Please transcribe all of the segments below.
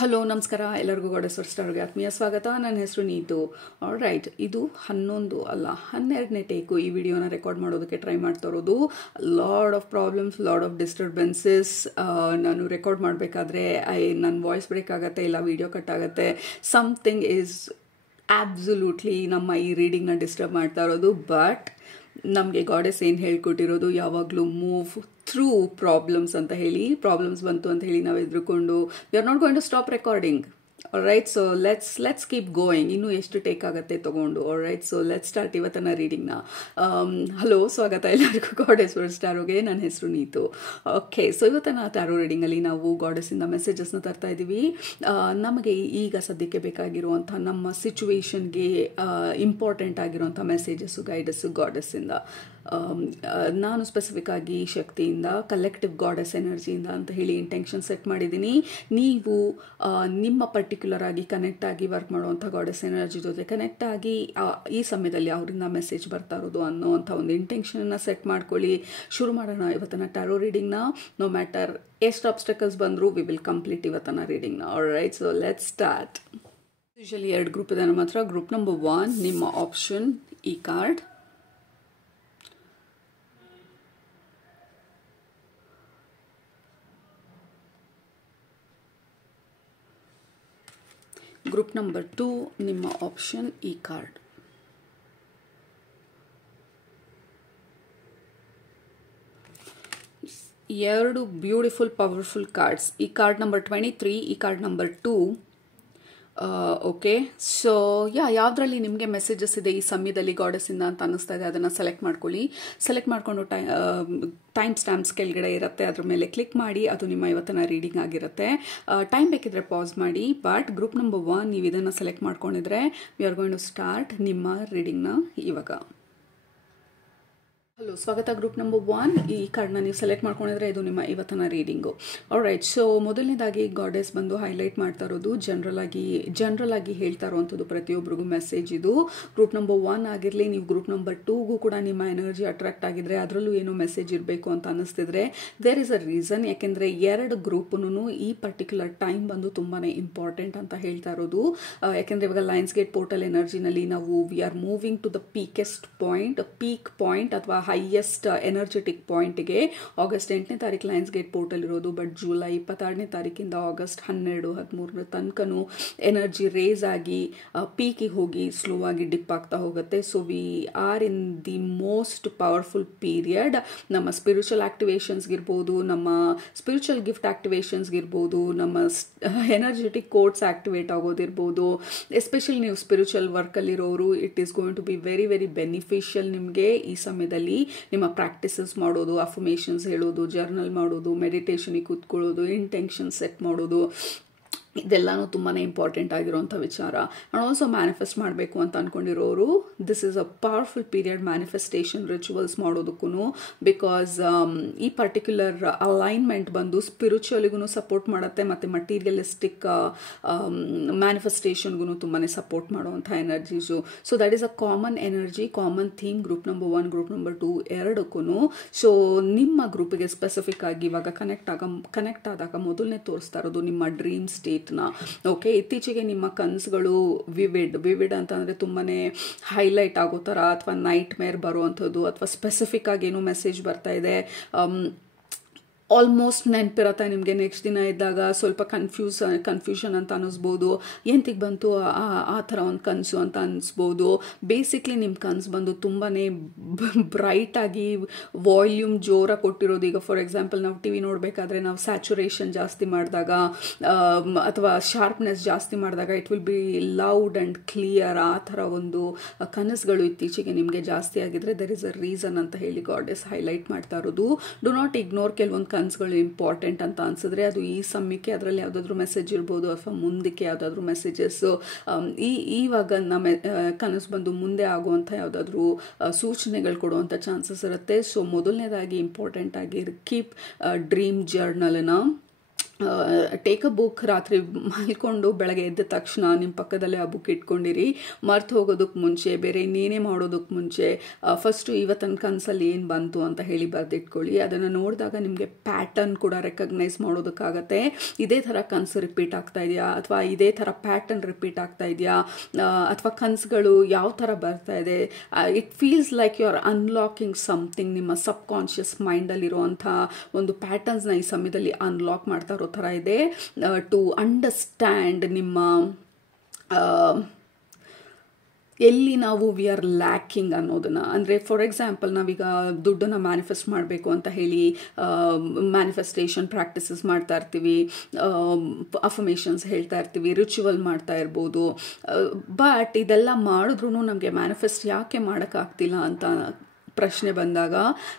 Hello ನಮಸ್ಕಾರ ಎಲ್ಲರಿಗೂ goddess ಸ್ಟಾರ್ಗೆ ಆತ್ಮೀಯ ಸ್ವಾಗತ. ನನ್ನ ಹೆಸರು ನೀತು. ರೈಟ್, ಇದು 11 ಅಲ್ಲ 12ನೇ ಟೇಕು ಈ ವಿಡಿಯೋನ ರೆಕಾರ್ಡ್ ಮಾಡೋದಕ್ಕೆ ಟ್ರೈ ಮಾಡ್ತಾ ಇರೋದು. Lot of problems, lot of disturbances. ನಾನು ರೆಕಾರ್ಡ್ ಮಾಡಬೇಕಾದ್ರೆ ನನ್ನ ವಾಯ್ಸ್ ಬ್ರೇಕ್ ಆಗುತ್ತೆ, ಇಲ್ಲ ವಿಡಿಯೋ ಕಟ್ ಆಗುತ್ತೆ. ಸಮಥಿಂಗ್ ಈಸ್ ಆಬ್ಸಲ್ಯೂಟ್ಲಿ ನಮ್ಮ ಈ ರೀಡಿಂಗ್ನ ಡಿಸ್ಟರ್ಬ್ ಮಾಡ್ತಾ ಇರೋದು. ಬಟ್ ನಮಗೆ ಗಾಡೆಸ್ ಏನು ಹೇಳ್ಕೊಟ್ಟಿರೋದು, ಯಾವಾಗಲೂ ಮೂವ್ ಥ್ರೂ ಪ್ರಾಬ್ಲಮ್ಸ್ ಅಂತ ಹೇಳಿ. ಪ್ರಾಬ್ಲಮ್ಸ್ ಬಂತು ಅಂತ ಹೇಳಿ ನಾವು ಎದುರುಕೊಂಡು we are not going to stop recording. Right, so let's keep going. ಇನ್ನೂ ಎಷ್ಟು ಟೇಕ್ ಆಗುತ್ತೆ ತಗೊಂಡು. ರೈಟ್, ಸೊ ಲೆಟ್ಸ್ ಸ್ಟಾರ್ಟ್ ಇವತ್ತನ ರೀಡಿಂಗ್ನ. ಹಲೋ, ಸ್ವಾಗತ ಎಲ್ಲರಿಗೂ ಗಾಡೆಸ್ ಸ್ಟಾರೋಗೆ. ನನ್ನ ಹೆಸರು ನೀತು. ಓಕೆ, ಸೊ ಇವತ್ತನ ಟ್ಯಾರೋ ರೀಡಿಂಗಲ್ಲಿ ನಾವು ಗಾಡೆಸ್ಸಿಂದ ಮೆಸೇಜಸ್ನ ತರ್ತಾ ಇದ್ದೀವಿ. ನಮಗೆ ಈಗ ಸದ್ಯಕ್ಕೆ ಬೇಕಾಗಿರುವಂಥ ನಮ್ಮ ಸಿಚುವೇಶನ್ಗೆ ಇಂಪಾರ್ಟೆಂಟ್ ಆಗಿರುವಂಥ ಮೆಸೇಜಸ್ಸು, ಗೈಡಸ್ಸು ಗಾಡೆಸ್ಸಿಂದ. ನಾನು ಸ್ಪೆಸಿಫಿಕ್ ಆಗಿ ಶಕ್ತಿಯಿಂದ, ಕಲೆಕ್ಟಿವ್ ಗಾಡೆಸ್ ಎನರ್ಜಿಯಿಂದ ಅಂತ ಹೇಳಿ ಇಂಟೆನ್ಷನ್ ಸೆಟ್ ಮಾಡಿದ್ದೀನಿ. ನೀವು ನಿಮ್ಮ ಪರ್ಟಿಕ್ಯುಲರ್ ಆಗಿ ಕನೆಕ್ಟ್ ಆಗಿ ವರ್ಕ್ ಮಾಡುವಂಥ ಗಾಡೆಸ್ ಎನರ್ಜಿ ಜೊತೆ ಕನೆಕ್ಟ್ ಆಗಿ ಈ ಸಮಯದಲ್ಲಿ ಅವರಿಂದ ಮೆಸೇಜ್ ಬರ್ತಾ ಇರೋದು ಅನ್ನೋವಂಥ ಒಂದು ಇಂಟೆನ್ಷನನ್ನು ಸೆಟ್ ಮಾಡ್ಕೊಳ್ಳಿ. ಶುರು ಮಾಡೋಣ ಇವತ್ತನ ಟ್ಯಾರೋ ರೀಡಿಂಗ್ನ. ನೋ ಮ್ಯಾಟರ್ ಎಷ್ಟು ಆಬ್ಸ್ಟಕಲ್ಸ್ ಬಂದರೂ ವಿ ವಿಲ್ ಕಂಪ್ಲೀಟ್ ಇವತ್ತನ ರೀಡಿಂಗ್ನ. Right, so let's start. Usually 2 group ಇದೆ ನಮ್ಮ ಹತ್ರ. ಗ್ರೂಪ್ ನಂಬರ್ 1 ನಿಮ್ಮ ಆಪ್ಷನ್ ಈ ಕಾರ್ಡ್. ಗ್ರೂಪ್ ನಂಬರ್ 2 ನಿಮ್ಮ ಆಪ್ಷನ್ ಈ ಕಾರ್ಡ್. ಎರಡು ಬ್ಯೂಟಿಫುಲ್ ಪವರ್ಫುಲ್ ಕಾರ್ಡ್ಸ್. ಈ ಕಾರ್ಡ್ ನಂಬರ್ 23, ಈ ಕಾರ್ಡ್ ನಂಬರ್ 2. ಓಕೆ, ಸೊ ಯಾವುದರಲ್ಲಿ ನಿಮಗೆ ಮೆಸೇಜಸ್ ಇದೆ ಈ ಸಮಯದಲ್ಲಿ ಗಾಡೆಸ್ಸಿಂದ ಅಂತ ಅನ್ನಿಸ್ತಾ ಇದೆ, ಅದನ್ನು ಸೆಲೆಕ್ಟ್ ಮಾಡ್ಕೊಳ್ಳಿ. ಸೆಲೆಕ್ಟ್ ಮಾಡಿಕೊಂಡು ಟೈಮ್ ಸ್ಟ್ಯಾಂಪ್ಸ್ ಕೆಳಗಡೆ ಇರುತ್ತೆ, ಅದ್ರ ಮೇಲೆ ಕ್ಲಿಕ್ ಮಾಡಿ. ಅದು ನಿಮ್ಮ ಇವತ್ತಿನ ರೀಡಿಂಗ್ ಆಗಿರುತ್ತೆ. ಟೈಮ್ ಬೇಕಿದ್ರೆ ಪಾಸ್ ಮಾಡಿ. ಬಟ್ ಗ್ರೂಪ್ ನಂಬರ್ 1 ನೀವು ಇದನ್ನು ಸೆಲೆಕ್ಟ್ ಮಾಡ್ಕೊಂಡಿದ್ರೆ we are going to start ನಿಮ್ಮ ರೀಡಿಂಗ್ನ ಇವಾಗ. ಹಲೋ, ಸ್ವಾಗತ. ಗ್ರೂಪ್ ನಂಬರ್ 1 ಈ ಕಾರ್ಡ್ನ ನೀವು ಸೆಲೆಕ್ಟ್ ಮಾಡ್ಕೊಂಡಿದ್ರೆ ಇದು ನಿಮ್ಮ ಇವತ್ತಿನ ರೀಡಿಂಗು. ರೈಟ್, ಸೊ ಮೊದಲನೇದಾಗಿ ಗಾಡೆಸ್ ಬಂದು ಹೈಲೈಟ್ ಮಾಡ್ತಾ ಇರೋದು ಜನರಲ್ ಆಗಿ ಹೇಳ್ತಾ ಇರುವಂಥದ್ದು ಪ್ರತಿಯೊಬ್ಬರಿಗೂ ಮೆಸೇಜ್ ಇದು. ಗ್ರೂಪ್ ನಂಬರ್ 1 ಆಗಿರಲಿ, ನೀವು ಗ್ರೂಪ್ ನಂಬರ್ 2ಗೂ ಕೂಡ ನಿಮ್ಮ ಎನರ್ಜಿ ಅಟ್ರಾಕ್ಟ್ ಆಗಿದ್ರೆ ಅದರಲ್ಲೂ ಏನೋ ಮೆಸೇಜ್ ಇರಬೇಕು ಅಂತ ಅನ್ನಿಸ್ತಿದ್ರೆ ದೇರ್ ಇಸ್ ಅ ರೀಸನ್. ಯಾಕೆಂದರೆ 2 ಗ್ರೂಪ್ನೂ ಈ ಪರ್ಟಿಕ್ಯುಲರ್ ಟೈಮ್ ಬಂದು ತುಂಬಾ ಇಂಪಾರ್ಟೆಂಟ್ ಅಂತ ಹೇಳ್ತಾ ಇರೋದು. ಯಾಕೆಂದರೆ ಇವಾಗ ಲಯನ್ಸ್ ಗೇಟ್ ಪೋರ್ಟಲ್ ಎನರ್ಜಿನಲ್ಲಿ ನಾವು we are moving to the peak point ಅಥವಾ ಹೈಯೆಸ್ಟ್ ಎನರ್ಜೆಟಿಕ್ ಪಾಯಿಂಟ್ಗೆ. ಆಗಸ್ಟ್ 8ನೇ ತಾರೀಕು ಲಯನ್ಸ್ ಗೇಟ್ ಪೋರ್ಟಲ್ ಇರೋದು. ಬಟ್ ಜುಲೈ 26ನೇ ತಾರೀಕಿಂದ ಆಗಸ್ಟ್ 12-13 ತನಕನೂ ಎನರ್ಜಿ ರೇಸ್ ಆಗಿ ಪೀಕಿಗೆ ಹೋಗಿ ಸ್ಲೋ ಆಗಿ ಡಿಪ್ ಆಗ್ತಾ ಹೋಗುತ್ತೆ. So we are in the most powerful period. ನಮ್ಮ ಸ್ಪಿರಿಚುವಲ್ ಆಕ್ಟಿವೇಶನ್ಸ್ಗಿರ್ಬೋದು, ನಮ್ಮ ಸ್ಪಿರಿಚುವಲ್ ಗಿಫ್ಟ್ ಆಕ್ಟಿವೇಶನ್ಸ್ಗಿರ್ಬೋದು, ನಮ್ಮ ಎನರ್ಜೆಟಿಕ್ ಕೋಡ್ಸ್ ಆಕ್ಟಿವೇಟ್ ಆಗೋದಿರ್ಬೋದು. ಎಸ್ಪೆಷಲಿ ನೀವು ಸ್ಪಿರಿಚುವಲ್ ವರ್ಕಲ್ಲಿರೋರು, it is going to be very very beneficial ನಿಮಗೆ ಈ ಸಮಯದಲ್ಲಿ. ನಿಮ್ಮ ಪ್ರಾಕ್ಟೀಸಸ್ ಮಾಡೋದು, ಅಫರ್ಮೇಷನ್ಸ್ ಹೇಳೋದು, ಜರ್ನಲ್ ಮಾಡೋದು, ಮೆಡಿಟೇಷನಿಗೆ ಕೂತ್ಕೊಳ್ಳೋದು, ಇಂಟೆನ್ಷನ್ ಸೆಟ್ ಮಾಡೋದು, ಇದೆಲ್ಲನೂ ತುಂಬಾ ಇಂಪಾರ್ಟೆಂಟ್ ಆಗಿರುವಂಥ ವಿಚಾರ. ಆ್ಯಂಡ್ ಆಲ್ಸೋ ಮ್ಯಾನಿಫೆಸ್ಟ್ ಮಾಡಬೇಕು ಅಂತ ಅಂದ್ಕೊಂಡಿರೋರು, this is a powerful period manifestation rituals ಮಾಡೋದಕ್ಕೂ. ಬಿಕಾಸ್ ಈ ಪರ್ಟಿಕ್ಯುಲರ್ ಅಲೈನ್ಮೆಂಟ್ ಬಂದು ಸ್ಪಿರಿಚುವಲಿಗೂ ಸಪೋರ್ಟ್ ಮಾಡುತ್ತೆ ಮತ್ತು ಮಟೀರಿಯಲಿಸ್ಟಿಕ್ ಮ್ಯಾನಿಫೆಸ್ಟೇಷನ್ಗೂ ತುಂಬಾ ಸಪೋರ್ಟ್ ಮಾಡುವಂಥ energies. So that is a common energy, common theme group number 1, group number 2 ಎರಡಕ್ಕೂ. ಸೊ ನಿಮ್ಮ ಗ್ರೂಪಿಗೆ ಸ್ಪೆಸಿಫಿಕ್ ಆಗಿ ಇವಾಗ ಕನೆಕ್ಟ್ ಆದಾಗ ಮೊದಲನೇ ತೋರಿಸ್ತಾ ಇರೋದು ನಿಮ್ಮ ಡ್ರೀಮ್ ಸ್ಟೇಟ್. ಓಕೆ, ಇತ್ತೀಚೆಗೆ ನಿಮ್ಮ ಕನಸುಗಳು ವಿವಿಡ್ ಅಂತಂದರೆ ತುಂಬಾ ಹೈಲೈಟ್ ಆಗೋ ಥರ, ಅಥವಾ ನೈಟ್ ಮೇರ್ ಬರುವಂಥದ್ದು, ಅಥವಾ ಸ್ಪೆಸಿಫಿಕ್ ಆಗಿ ಏನೋ ಮೆಸೇಜ್ ಬರ್ತಾ ಇದೆ, ಆಲ್ಮೋಸ್ಟ್ ನೆನಪಿರತ್ತೆ ನಿಮಗೆ. ನೆಕ್ಸ್ಟ್ ದಿನ ಇದ್ದಾಗ ಸ್ವಲ್ಪ ಕನ್ಫ್ಯೂಷನ್ ಅಂತ ಅನ್ನಿಸ್ಬೋದು. ಎಂತಿಗೆ ಬಂತು ಆ ಥರ ಒಂದು ಕನಸು ಅಂತ ಅನ್ನಿಸ್ಬೋದು. ಬೇಸಿಕ್ಲಿ ನಿಮ್ಮ ಕನಸು ಬಂದು ತುಂಬಾ ಬ್ರೈಟಾಗಿ ವಾಲ್ಯೂಮ್ ಜೋರಾಗಿ ಕೊಟ್ಟಿರೋದು. ಈಗ ಫಾರ್ ಎಕ್ಸಾಂಪಲ್ ನಾವು ಟಿ ವಿ ನೋಡಬೇಕಾದ್ರೆ ನಾವು ಸ್ಯಾಚುರೇಷನ್ ಜಾಸ್ತಿ ಮಾಡಿದಾಗ ಅಥವಾ ಶಾರ್ಪ್ನೆಸ್ ಜಾಸ್ತಿ ಮಾಡಿದಾಗ it will B loud and clear. ಆ ಥರ ಒಂದು ಕನಸುಗಳು ಇತ್ತೀಚೆಗೆ ನಿಮಗೆ ಜಾಸ್ತಿ ಆಗಿದ್ರೆ ದರ್ ಇಸ್ ಅ ರೀಸನ್ ಅಂತ ಹೇಳಿ ಗಾಡೆಸ್ ಹೈಲೈಟ್ ಮಾಡ್ತಾ ಇರೋದು. Do not ignore. ಕೆಲವೊಂದು ಕನಸುಗಳು ಇಂಪಾರ್ಟೆಂಟ್ ಅಂತ ಅನ್ಸಿದ್ರೆ ಅದು ಈ ಸಮಯಕ್ಕೆ ಅದರಲ್ಲಿ ಯಾವುದಾದ್ರೂ ಮೆಸೇಜ್ ಇರ್ಬೋದು, ಅಥವಾ ಮುಂದಕ್ಕೆ ಯಾವುದಾದ್ರೂ ಮೆಸೇಜಸ್ ಇವಾಗ ನಮ್ಮ ಕನಸು ಬಂದು ಮುಂದೆ ಆಗುವಂಥ ಯಾವುದಾದ್ರೂ ಸೂಚನೆಗಳು ಕೊಡುವಂಥ ಚಾನ್ಸಸ್ ಇರುತ್ತೆ. ಸೊ ಮೊದಲನೇದಾಗಿ ಇಂಪಾರ್ಟೆಂಟ್ ಆಗಿ ಕೀಪ್ ಡ್ರೀಮ್ ಜರ್ನಲ್ನ ಟೇಕ್ ಅ ಬುಕ್, ರಾತ್ರಿ ಮಲ್ಕೊಂಡು ಬೆಳಗ್ಗೆ ಎದ್ದ ತಕ್ಷಣ ನಿಮ್ಮ ಪಕ್ಕದಲ್ಲೇ ಆ ಬುಕ್ ಇಟ್ಕೊಂಡಿರಿ. ಮರ್ತು ಹೋಗೋದಕ್ಕೆ ಮುಂಚೆ, ಬೇರೆ ಇನ್ನೇನೇ ಮಾಡೋದಕ್ಕೆ ಮುಂಚೆ ಫಸ್ಟು ಇವತ್ತಿನ ಕನಸಲ್ಲಿ ಏನು ಬಂತು ಅಂತ ಹೇಳಿ ಬರೆದಿಟ್ಕೊಳ್ಳಿ. ಅದನ್ನು ನೋಡಿದಾಗ ನಿಮಗೆ ಪ್ಯಾಟರ್ನ್ ಕೂಡ ರೆಕಗ್ನೈಸ್ ಮಾಡೋದಕ್ಕಾಗತ್ತೆ. ಇದೇ ಥರ ಕನಸು ರಿಪೀಟ್ ಆಗ್ತಾ ಇದೆಯಾ, ಅಥವಾ ಇದೇ ಥರ ಪ್ಯಾಟರ್ನ್ ರಿಪೀಟ್ ಆಗ್ತಾ ಇದೆಯಾ, ಅಥವಾ ಕನಸುಗಳು ಯಾವ ಥರ ಬರ್ತಾ ಇದೆ. It feels like you are unlocking something. ನಿಮ್ಮ ಸಬ್ ಕಾನ್ಷಿಯಸ್ ಮೈಂಡಲ್ಲಿರುವಂಥ ಒಂದು ಪ್ಯಾಟರ್ನ್ಸ್ನ ಈ ಸಮಯದಲ್ಲಿ ಅನ್ಲಾಕ್ ಮಾಡ್ತಾ ಇರೋ ಥರ ಇದೆ. ಟು ಅಂಡರ್ಸ್ಟ್ಯಾಂಡ್ ನಿಮ್ಮ ಎಲ್ಲಿ ನಾವು ವಿ ಆರ್ ಲ್ಯಾಕಿಂಗ್ ಅನ್ನೋದನ್ನು. ಅಂದರೆ ಫಾರ್ ಎಕ್ಸಾಂಪಲ್, ನಾವೀಗ ದುಡ್ಡನ್ನು ಮ್ಯಾನಿಫೆಸ್ಟ್ ಮಾಡಬೇಕು ಅಂತ ಹೇಳಿ ಮ್ಯಾನಿಫೆಸ್ಟೇಷನ್ ಪ್ರಾಕ್ಟೀಸಸ್ ಮಾಡ್ತಾ ಇರ್ತೀವಿ, ಅಫರ್ಮೇಷನ್ಸ್ ಹೇಳ್ತಾ ಇರ್ತೀವಿ, ರಿಚುವಲ್ ಮಾಡ್ತಾ ಇರ್ಬೋದು. ಬಟ್ ಇದೆಲ್ಲ ಮಾಡಿದ್ರೂ ನಮಗೆ ಮ್ಯಾನಿಫೆಸ್ಟ್ ಯಾಕೆ ಮಾಡೋಕ್ಕಾಗ್ತಿಲ್ಲ ಅಂತ ಪ್ರಶ್ನೆ ಬಂದಾಗ,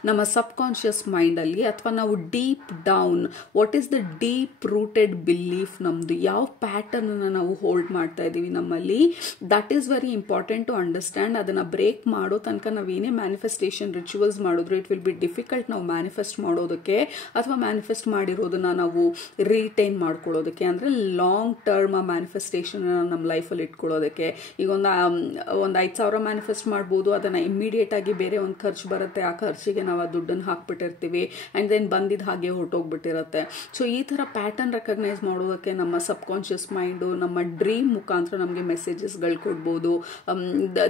ನಮ್ಮ ಸಬ್ ಕಾನ್ಷಿಯಸ್ ಮೈಂಡಲ್ಲಿ ಅಥವಾ ನಾವು deep down, what is the deep rooted belief, ನಮ್ಮದು ಯಾವ ಪ್ಯಾಟರ್ನನ್ನು ನಾವು ಹೋಲ್ಡ್ ಮಾಡ್ತಾ ಇದ್ದೀವಿ ನಮ್ಮಲ್ಲಿ, that is very important to understand. ಅದನ್ನು ಬ್ರೇಕ್ ಮಾಡೋ ತನಕ ನಾವೇನೇ ಮ್ಯಾನಿಫೆಸ್ಟೇಷನ್ ರಿಚುವಲ್ಸ್ ಮಾಡಿದ್ರು ಇಟ್ ವಿಲ್ ಬಿ ಡಿಫಿಕಲ್ಟ್ ನಾವು ಮ್ಯಾನಿಫೆಸ್ಟ್ ಮಾಡೋದಕ್ಕೆ, ಅಥವಾ ಮ್ಯಾನಿಫೆಸ್ಟ್ ಮಾಡಿರೋದನ್ನು ನಾವು ರಿಟೈನ್ ಮಾಡ್ಕೊಳ್ಳೋದಕ್ಕೆ. ಅಂದರೆ ಲಾಂಗ್ ಟರ್ಮ್ ಆ ಮ್ಯಾನಿಫೆಸ್ಟೇಷನ್ ನಮ್ಮ ಲೈಫಲ್ಲಿ ಇಟ್ಕೊಳ್ಳೋದಕ್ಕೆ. ಈಗ ಒಂದು 5,000 ಮ್ಯಾನಿಫೆಸ್ಟ್ ಮಾಡ್ಬೋದು, ಅದನ್ನು ಇಮ್ಮಿಡಿಯೇಟಾಗಿ ಬೇರೆ ಒಂದು ಖರ್ಚು ಬರುತ್ತೆ, ಆ ಖರ್ಚಿಗೆ ನಾವು ಆ ದುಡ್ಡನ್ನು ಹಾಕ್ಬಿಟ್ಟಿರ್ತೀವಿ, ಆ್ಯಂಡ್ ದೆನ್ ಬಂದಿದ್ದು ಹಾಗೆ ಹೊರಟೋಗ್ಬಿಟ್ಟಿರುತ್ತೆ. ಸೊ ಈ ಥರ ಪ್ಯಾಟರ್ನ್ ರೆಕಗ್ನೈಸ್ ಮಾಡೋದಕ್ಕೆ ನಮ್ಮ ಸಬ್ ಕಾನ್ಷಿಯಸ್ ಮೈಂಡು ನಮ್ಮ ಡ್ರೀಮ್ ಮುಖಾಂತರ ನಮಗೆ ಮೆಸೇಜಸ್ಗಳು ಕೊಡ್ಬೋದು.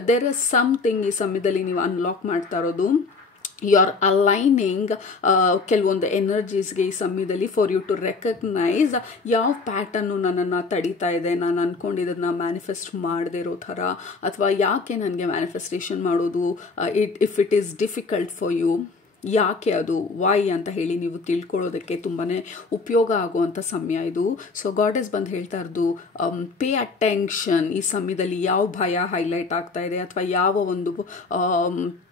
ದೇರ್ ಇಸ್ ಸಮಥಿಂಗ್ ಈ ಸಮಯದಲ್ಲಿ ನೀವು ಅನ್ಲಾಕ್ ಮಾಡ್ತಾ ಇರೋದು. ಯು ಆರ್ ಅಲೈನಿಂಗ್ ಕೆಲವೊಂದು ಎನರ್ಜೀಸ್ಗೆ ಈ ಸಮಯದಲ್ಲಿ ಫಾರ್ ಯು ಟು ರೆಕಗ್ನೈಸ್ ಯಾವ ಪ್ಯಾಟರ್ನು ನನ್ನನ್ನು ತಡೀತಾ ಇದೆ, ನಾನು ಅಂದ್ಕೊಂಡಿದ್ದನ್ನು ಮ್ಯಾನಿಫೆಸ್ಟ್ ಮಾಡದೇ ಇರೋ ಥರ, ಅಥವಾ ಯಾಕೆ ನನಗೆ ಮ್ಯಾನಿಫೆಸ್ಟೇಷನ್ ಮಾಡೋದು if it is difficult for you, ಯಾಕೆ ಅದು ವೈ ಅಂತ ಹೇಳಿ ನೀವು ತಿಳ್ಕೊಳ್ಳೋದಕ್ಕೆ ತುಂಬಾ ಉಪಯೋಗ ಆಗುವಂಥ ಸಮಯ ಇದು. ಸೊ ಗಾಡೆಸ್ ಬಂದು ಹೇಳ್ತಾ ಇರೋದು, ಪೇ ಅಟೆನ್ಷನ್. ಈ ಸಮಯದಲ್ಲಿ ಯಾವ ಭಯ ಹೈಲೈಟ್ ಆಗ್ತಾ ಇದೆ, ಅಥವಾ ಯಾವ ಒಂದು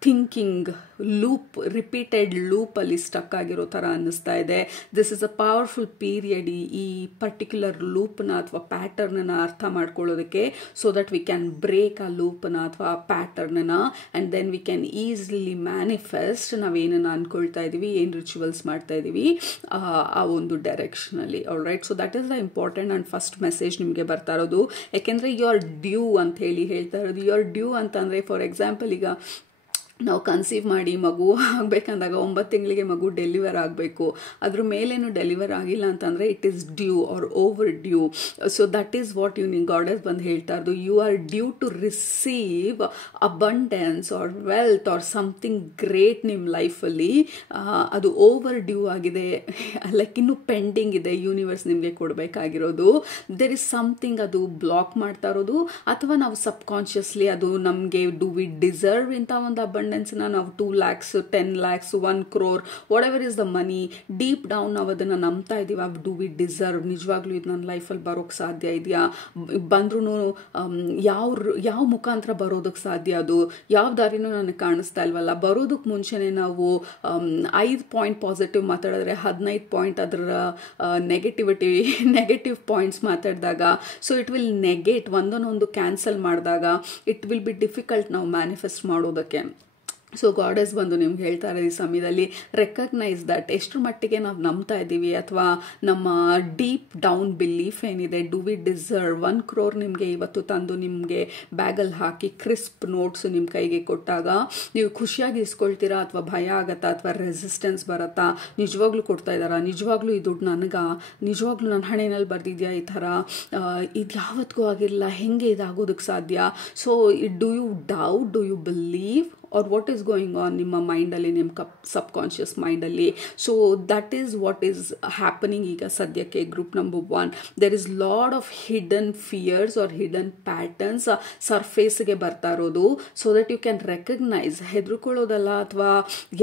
ಥಿಂಕಿಂಗ್ ಲೂಪ್, ರಿಪೀಟೆಡ್ ಲೂಪಲ್ಲಿ ಸ್ಟಕ್ ಆಗಿರೋ ಥರ ಅನ್ನಿಸ್ತಾ ಇದೆ. This is a powerful period ಈ ಪರ್ಟಿಕ್ಯುಲರ್ ಲೂಪ್ನ ಅಥವಾ ಪ್ಯಾಟರ್ನನ್ನು ಅರ್ಥ ಮಾಡ್ಕೊಳ್ಳೋದಕ್ಕೆ, so that we can break ಆ ಲೂಪ್ನ ಅಥವಾ ಪ್ಯಾಟರ್ನನ್ನು, and then we can easily manifest ನಾವೇನನ್ನು ಅನ್ಕೊಳ್ತಾ ಇದ್ದೀವಿ, ಏನು ರಿಚುವಲ್ಸ್ ಮಾಡ್ತಾ ಇದ್ದೀವಿ ಆ ಒಂದು ಡೈರೆಕ್ಷನಲ್ಲಿ. All right, so that is the important and first message ನಿಮಗೆ ಬರ್ತಾ ಇರೋದು. ಯಾಕೆಂದರೆ ಯು ಆರ್ ಡ್ಯೂ ಅಂತ ಹೇಳಿ ಹೇಳ್ತಾ ಇರೋದು. ಯು ಆರ್ ಡ್ಯೂ ಅಂತಂದರೆ, ಫಾರ್ ಎಕ್ಸಾಂಪಲ್, ಈಗ ನಾವು ಕನ್ಸೀವ್ ಮಾಡಿ ಮಗು ಆಗಬೇಕಂದಾಗ 9 ತಿಂಗಳಿಗೆ ಮಗು ಡೆಲಿವರ್ ಆಗಬೇಕು. ಅದ್ರ ಮೇಲೇನು ಡೆಲಿವರ್ ಆಗಿಲ್ಲ ಅಂತಂದರೆ it is due or overdue. So that is what you goddess ಬಂದು ಹೇಳ್ತಾ ಇರೋದು. You are due to receive abundance or wealth or something great ನಿಮ್ಮ ಲೈಫಲ್ಲಿ. ಅದು ಓವರ್ ಡ್ಯೂ ಆಗಿದೆ, ಲೈಕ್ ಇನ್ನೂ ಪೆಂಡಿಂಗ್ ಇದೆ, ಯೂನಿವರ್ಸ್ ನಿಮಗೆ ಕೊಡಬೇಕಾಗಿರೋದು. ದೇರ್ ಇಸ್ ಸಮಥಿಂಗ್ ಅದು ಬ್ಲಾಕ್ ಮಾಡ್ತಾ ಇರೋದು, ಅಥವಾ ನಾವು ಸಬ್ ಕಾನ್ಷಿಯಸ್ಲಿ ಅದು ನಮಗೆ ಡು ವಿ ಡಿಸರ್ವ್ ಇಂಥ ಒಂದು ನಾವು 2 lakhs 10 lakhs 1 crore what ever is the money, deep down ನಾವು ಅದನ್ನು ನಂಬ್ತಾ ಇದ್ದೀವಿ. ಡು ವಿ ಡಿಸರ್ವ್, ನಿಜವಾಗ್ಲೂ ಇದು ನನ್ನ ಲೈಫಲ್ಲಿ ಬರೋಕ್ಕೆ ಸಾಧ್ಯ ಇದೆಯಾ, ಬಂದ್ರೂ ಯಾವ ಮುಖಾಂತರ ಬರೋದಕ್ಕೆ ಸಾಧ್ಯ, ಅದು ಯಾವ ದಾರಿನೂ ನನಗೆ ಕಾಣಿಸ್ತಾ ಇಲ್ವಲ್ಲ. ಬರೋದಕ್ಕೆ ಮುಂಚೆನೇ ನಾವು 5 ಪಾಯಿಂಟ್ ಪಾಸಿಟಿವ್ ಮಾತಾಡಿದ್ರೆ 15 ಪಾಯಿಂಟ್ ಅದರ ನೆಗೆಟಿವ್ ಪಾಯಿಂಟ್ಸ್ ಮಾತಾಡಿದಾಗ, ಸೊ ಇಟ್ ವಿಲ್ ನೆಗೆಟ್, ಒಂದೊಂದು ಕ್ಯಾನ್ಸಲ್ ಮಾಡಿದಾಗ ಇಟ್ ವಿಲ್ ಬಿ ಡಿಫಿಕಲ್ಟ್ ನಾವು ಮ್ಯಾನಿಫೆಸ್ಟ್ ಮಾಡೋದಕ್ಕೆ. ಸೊ ಗಾಡೆಸ್ ಬಂದು ನಿಮ್ಗೆ ಹೇಳ್ತಾ ಇರೋದು ಈ ಸಮಯದಲ್ಲಿ ರೆಕಗ್ನೈಸ್ ದಟ್ ಎಷ್ಟರ ಮಟ್ಟಿಗೆ ನಾವು ನಂಬ್ತಾ ಇದ್ದೀವಿ, ಅಥವಾ ನಮ್ಮ ಡೀಪ್ ಡೌನ್ ಬಿಲೀಫ್ ಏನಿದೆ. ಡು ವಿ ಡಿಸರ್ವ್ 1 crore ನಿಮಗೆ ಇವತ್ತು ತಂದು ನಿಮಗೆ ಬ್ಯಾಗಲ್ಲಿ ಹಾಕಿ ಕ್ರಿಸ್ಪ್ ನೋಟ್ಸ್ ನಿಮ್ಮ ಕೈಗೆ ಕೊಟ್ಟಾಗ ನೀವು ಖುಷಿಯಾಗಿ ಇಸ್ಕೊಳ್ತೀರಾ, ಅಥವಾ ಭಯ ಆಗತ್ತಾ, ಅಥವಾ ರೆಸಿಸ್ಟೆನ್ಸ್ ಬರುತ್ತಾ, ನಿಜವಾಗ್ಲೂ ಕೊಡ್ತಾ ಇದ್ದಾರಾ, ನಿಜವಾಗ್ಲೂ ಈ ದುಡ್ಡು ನನಗೆ, ನಿಜವಾಗ್ಲೂ ನನ್ನ ಹಣೆಯಲ್ಲಿ ಬರ್ದಿದ್ಯಾ, ಈ ಥರ ಇದು ಯಾವತ್ತಿಗೂ ಆಗಿರಲಿಲ್ಲ, ಹೆಂಗೆ ಇದಾಗೋದಕ್ಕೆ ಸಾಧ್ಯ. So do you doubt, do you believe, or what is going on ನಿಮ್ಮ ಮೈಂಡಲ್ಲಿ, ನಿಮ್ಮ ಸಬ್ ಕಾನ್ಷಿಯಸ್ ಮೈಂಡಲ್ಲಿ. So that is what is happening ಈಗ ಸದ್ಯಕ್ಕೆ. Group number 1, there is lot of hidden fears or hidden patterns ಸರ್ಫೇಸ್ಗೆ ಬರ್ತಾ ಇರೋದು. So that you can recognise, ಹೆದರ್ಕೊಳ್ಳೋದಲ್ಲ ಅಥವಾ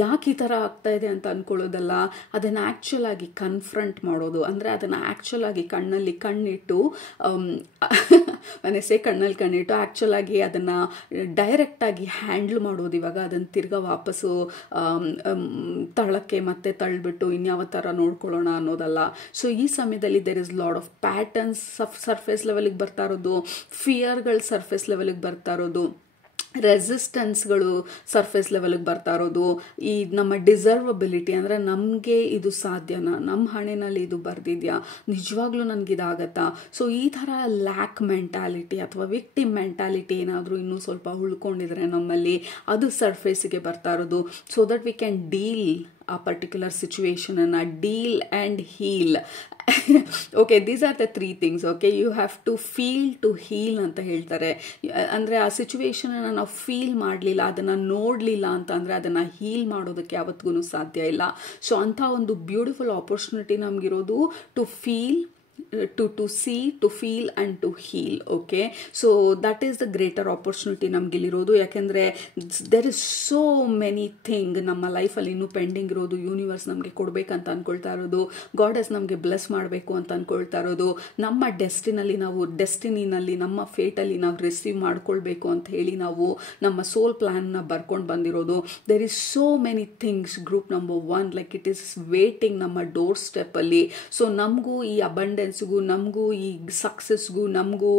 ಯಾಕೆ ಈ ಥರ ಆಗ್ತಾ ಇದೆ ಅಂತ ಅಂದ್ಕೊಳ್ಳೋದಲ್ಲ, ಅದನ್ನು ಆ್ಯಕ್ಚುಲ್ ಆಗಿ ಕನ್ಫ್ರಂಟ್ ಮಾಡೋದು. ಅಂದರೆ ಅದನ್ನು ಆ್ಯಕ್ಚುಲ್ ಆಗಿ ಕಣ್ಣಲ್ಲಿ ಕಣ್ಣಿಟ್ಟು, ಮನಸ್ಸೇ ಕಣ್ಣಲ್ಲಿ ಕಣ್ಣಿಟ್ಟು ಆ್ಯಕ್ಚುಲ್ ಆಗಿ ಅದನ್ನು ಡೈರೆಕ್ಟಾಗಿ ಹ್ಯಾಂಡಲ್ ಮಾಡೋದು. ಇವಾಗ ಅದನ್ನು ತಿರ್ಗಾ ವಾಪಸ್ಸು ತಳಕ್ಕೆ ಮತ್ತೆ ತಳ್ಳಿಬಿಟ್ಟು ಇನ್ಯಾವ ಥರ ನೋಡ್ಕೊಳ್ಳೋಣ ಅನ್ನೋದಲ್ಲ. ಸೊ ಈ ಸಮಯದಲ್ಲಿ there is lot of patterns surface ಲೆವೆಲಿಗೆ ಬರ್ತಾ ಇರೋದು, ಫಿಯರ್ಗಳು ಸರ್ಫೇಸ್ ಲೆವೆಲಿಗೆ ಬರ್ತಾ ಇರೋದು. ರೆಸಿಸ್ಟೆನ್ಸ್ಗಳು ಸರ್ಫೇಸ್ ಲೆವೆಲ್ಗೆ ಬರ್ತಾ ಇರೋದು, ಈ ನಮ್ಮ ಡಿಸರ್ವಬಿಲಿಟಿ ಅಂದರೆ ನಮಗೆ ಇದು ಸಾಧ್ಯನಾ, ನಮ್ಮ ಹಣೆಯಲ್ಲಿ ಇದು ಬರ್ದಿದ್ಯಾ, ನಿಜವಾಗ್ಲೂ ನನಗಿದಾಗತ್ತಾ. ಸೊ ಈ ಥರ ಲ್ಯಾಕ್ ಮೆಂಟ್ಯಾಲಿಟಿ ಅಥವಾ ವಿಕ್ಟಿಮ್ ಮೆಂಟ್ಯಾಲಿಟಿ ಏನಾದರೂ ಇನ್ನೂ ಸ್ವಲ್ಪ ಉಳ್ಕೊಂಡಿದ್ರೆ ನಮ್ಮಲ್ಲಿ, ಅದು ಸರ್ಫೇಸಿಗೆ ಬರ್ತಾ ಇರೋದು. So that we can deal ಆ ಪರ್ಟಿಕ್ಯುಲರ್ ಸಿಚುವೇಶನನ್ನು, deal and heal. Okay, these are the 3 things. Okay, you have to feel to heal ಅಂತ ಹೇಳ್ತಾರೆ. ಅಂದರೆ ಆ ಸಿಚುವೇಶನನ್ನು ನಾವು ಫೀಲ್ ಮಾಡಲಿಲ್ಲ, ಅದನ್ನು ನೋಡಲಿಲ್ಲ ಅಂತಂದರೆ ಅದನ್ನು ಹೀಲ್ ಮಾಡೋದಕ್ಕೆ ಯಾವತ್ತಿಗೂ ಸಾಧ್ಯ ಇಲ್ಲ. ಸೊ ಅಂಥ ಒಂದು ಬ್ಯೂಟಿಫುಲ್ ಆಪರ್ಚುನಿಟಿ ನಮಗಿರೋದು to feel, to see, to feel and to heal. Okay, so that is the greater opportunity ನಮಗಿಲ್ಲಿರೋದು. ಯಾಕೆಂದರೆ there is so many thing ನಮ್ಮ ಲೈಫಲ್ಲಿ ಇನ್ನೂ ಪೆಂಡಿಂಗ್ ಇರೋದು, ಯೂನಿವರ್ಸ್ ನಮಗೆ ಕೊಡಬೇಕಂತ ಅಂದ್ಕೊಳ್ತಾ ಇರೋದು, ಗಾಡೆಸ್ ನಮಗೆ ಬ್ಲೆಸ್ ಮಾಡಬೇಕು ಅಂತ ಅಂದ್ಕೊಳ್ತಾ ಇರೋದು, ನಮ್ಮ ಡೆಸ್ಟಿನಿನಲ್ಲಿ ನಮ್ಮ ಫೇಟಲ್ಲಿ ನಾವು ರಿಸೀವ್ ಮಾಡ್ಕೊಳ್ಬೇಕು ಅಂತ ಹೇಳಿ ನಾವು ನಮ್ಮ ಸೋಲ್ ಪ್ಲ್ಯಾನ್ನ ಬರ್ಕೊಂಡು ಬಂದಿರೋದು. There is so many things group number 1 like it is waiting ನಮ್ಮ ಡೋರ್ ಸ್ಟೆಪ್ಪಲ್ಲಿ. ಸೊ ನಮಗೂ ಈ ಅಬಂಡೆನ್ಸ್ಗೂ, ನಮಗೂ ಈ ಸಕ್ಸಸ್ಗೂ, ನಮಗೂ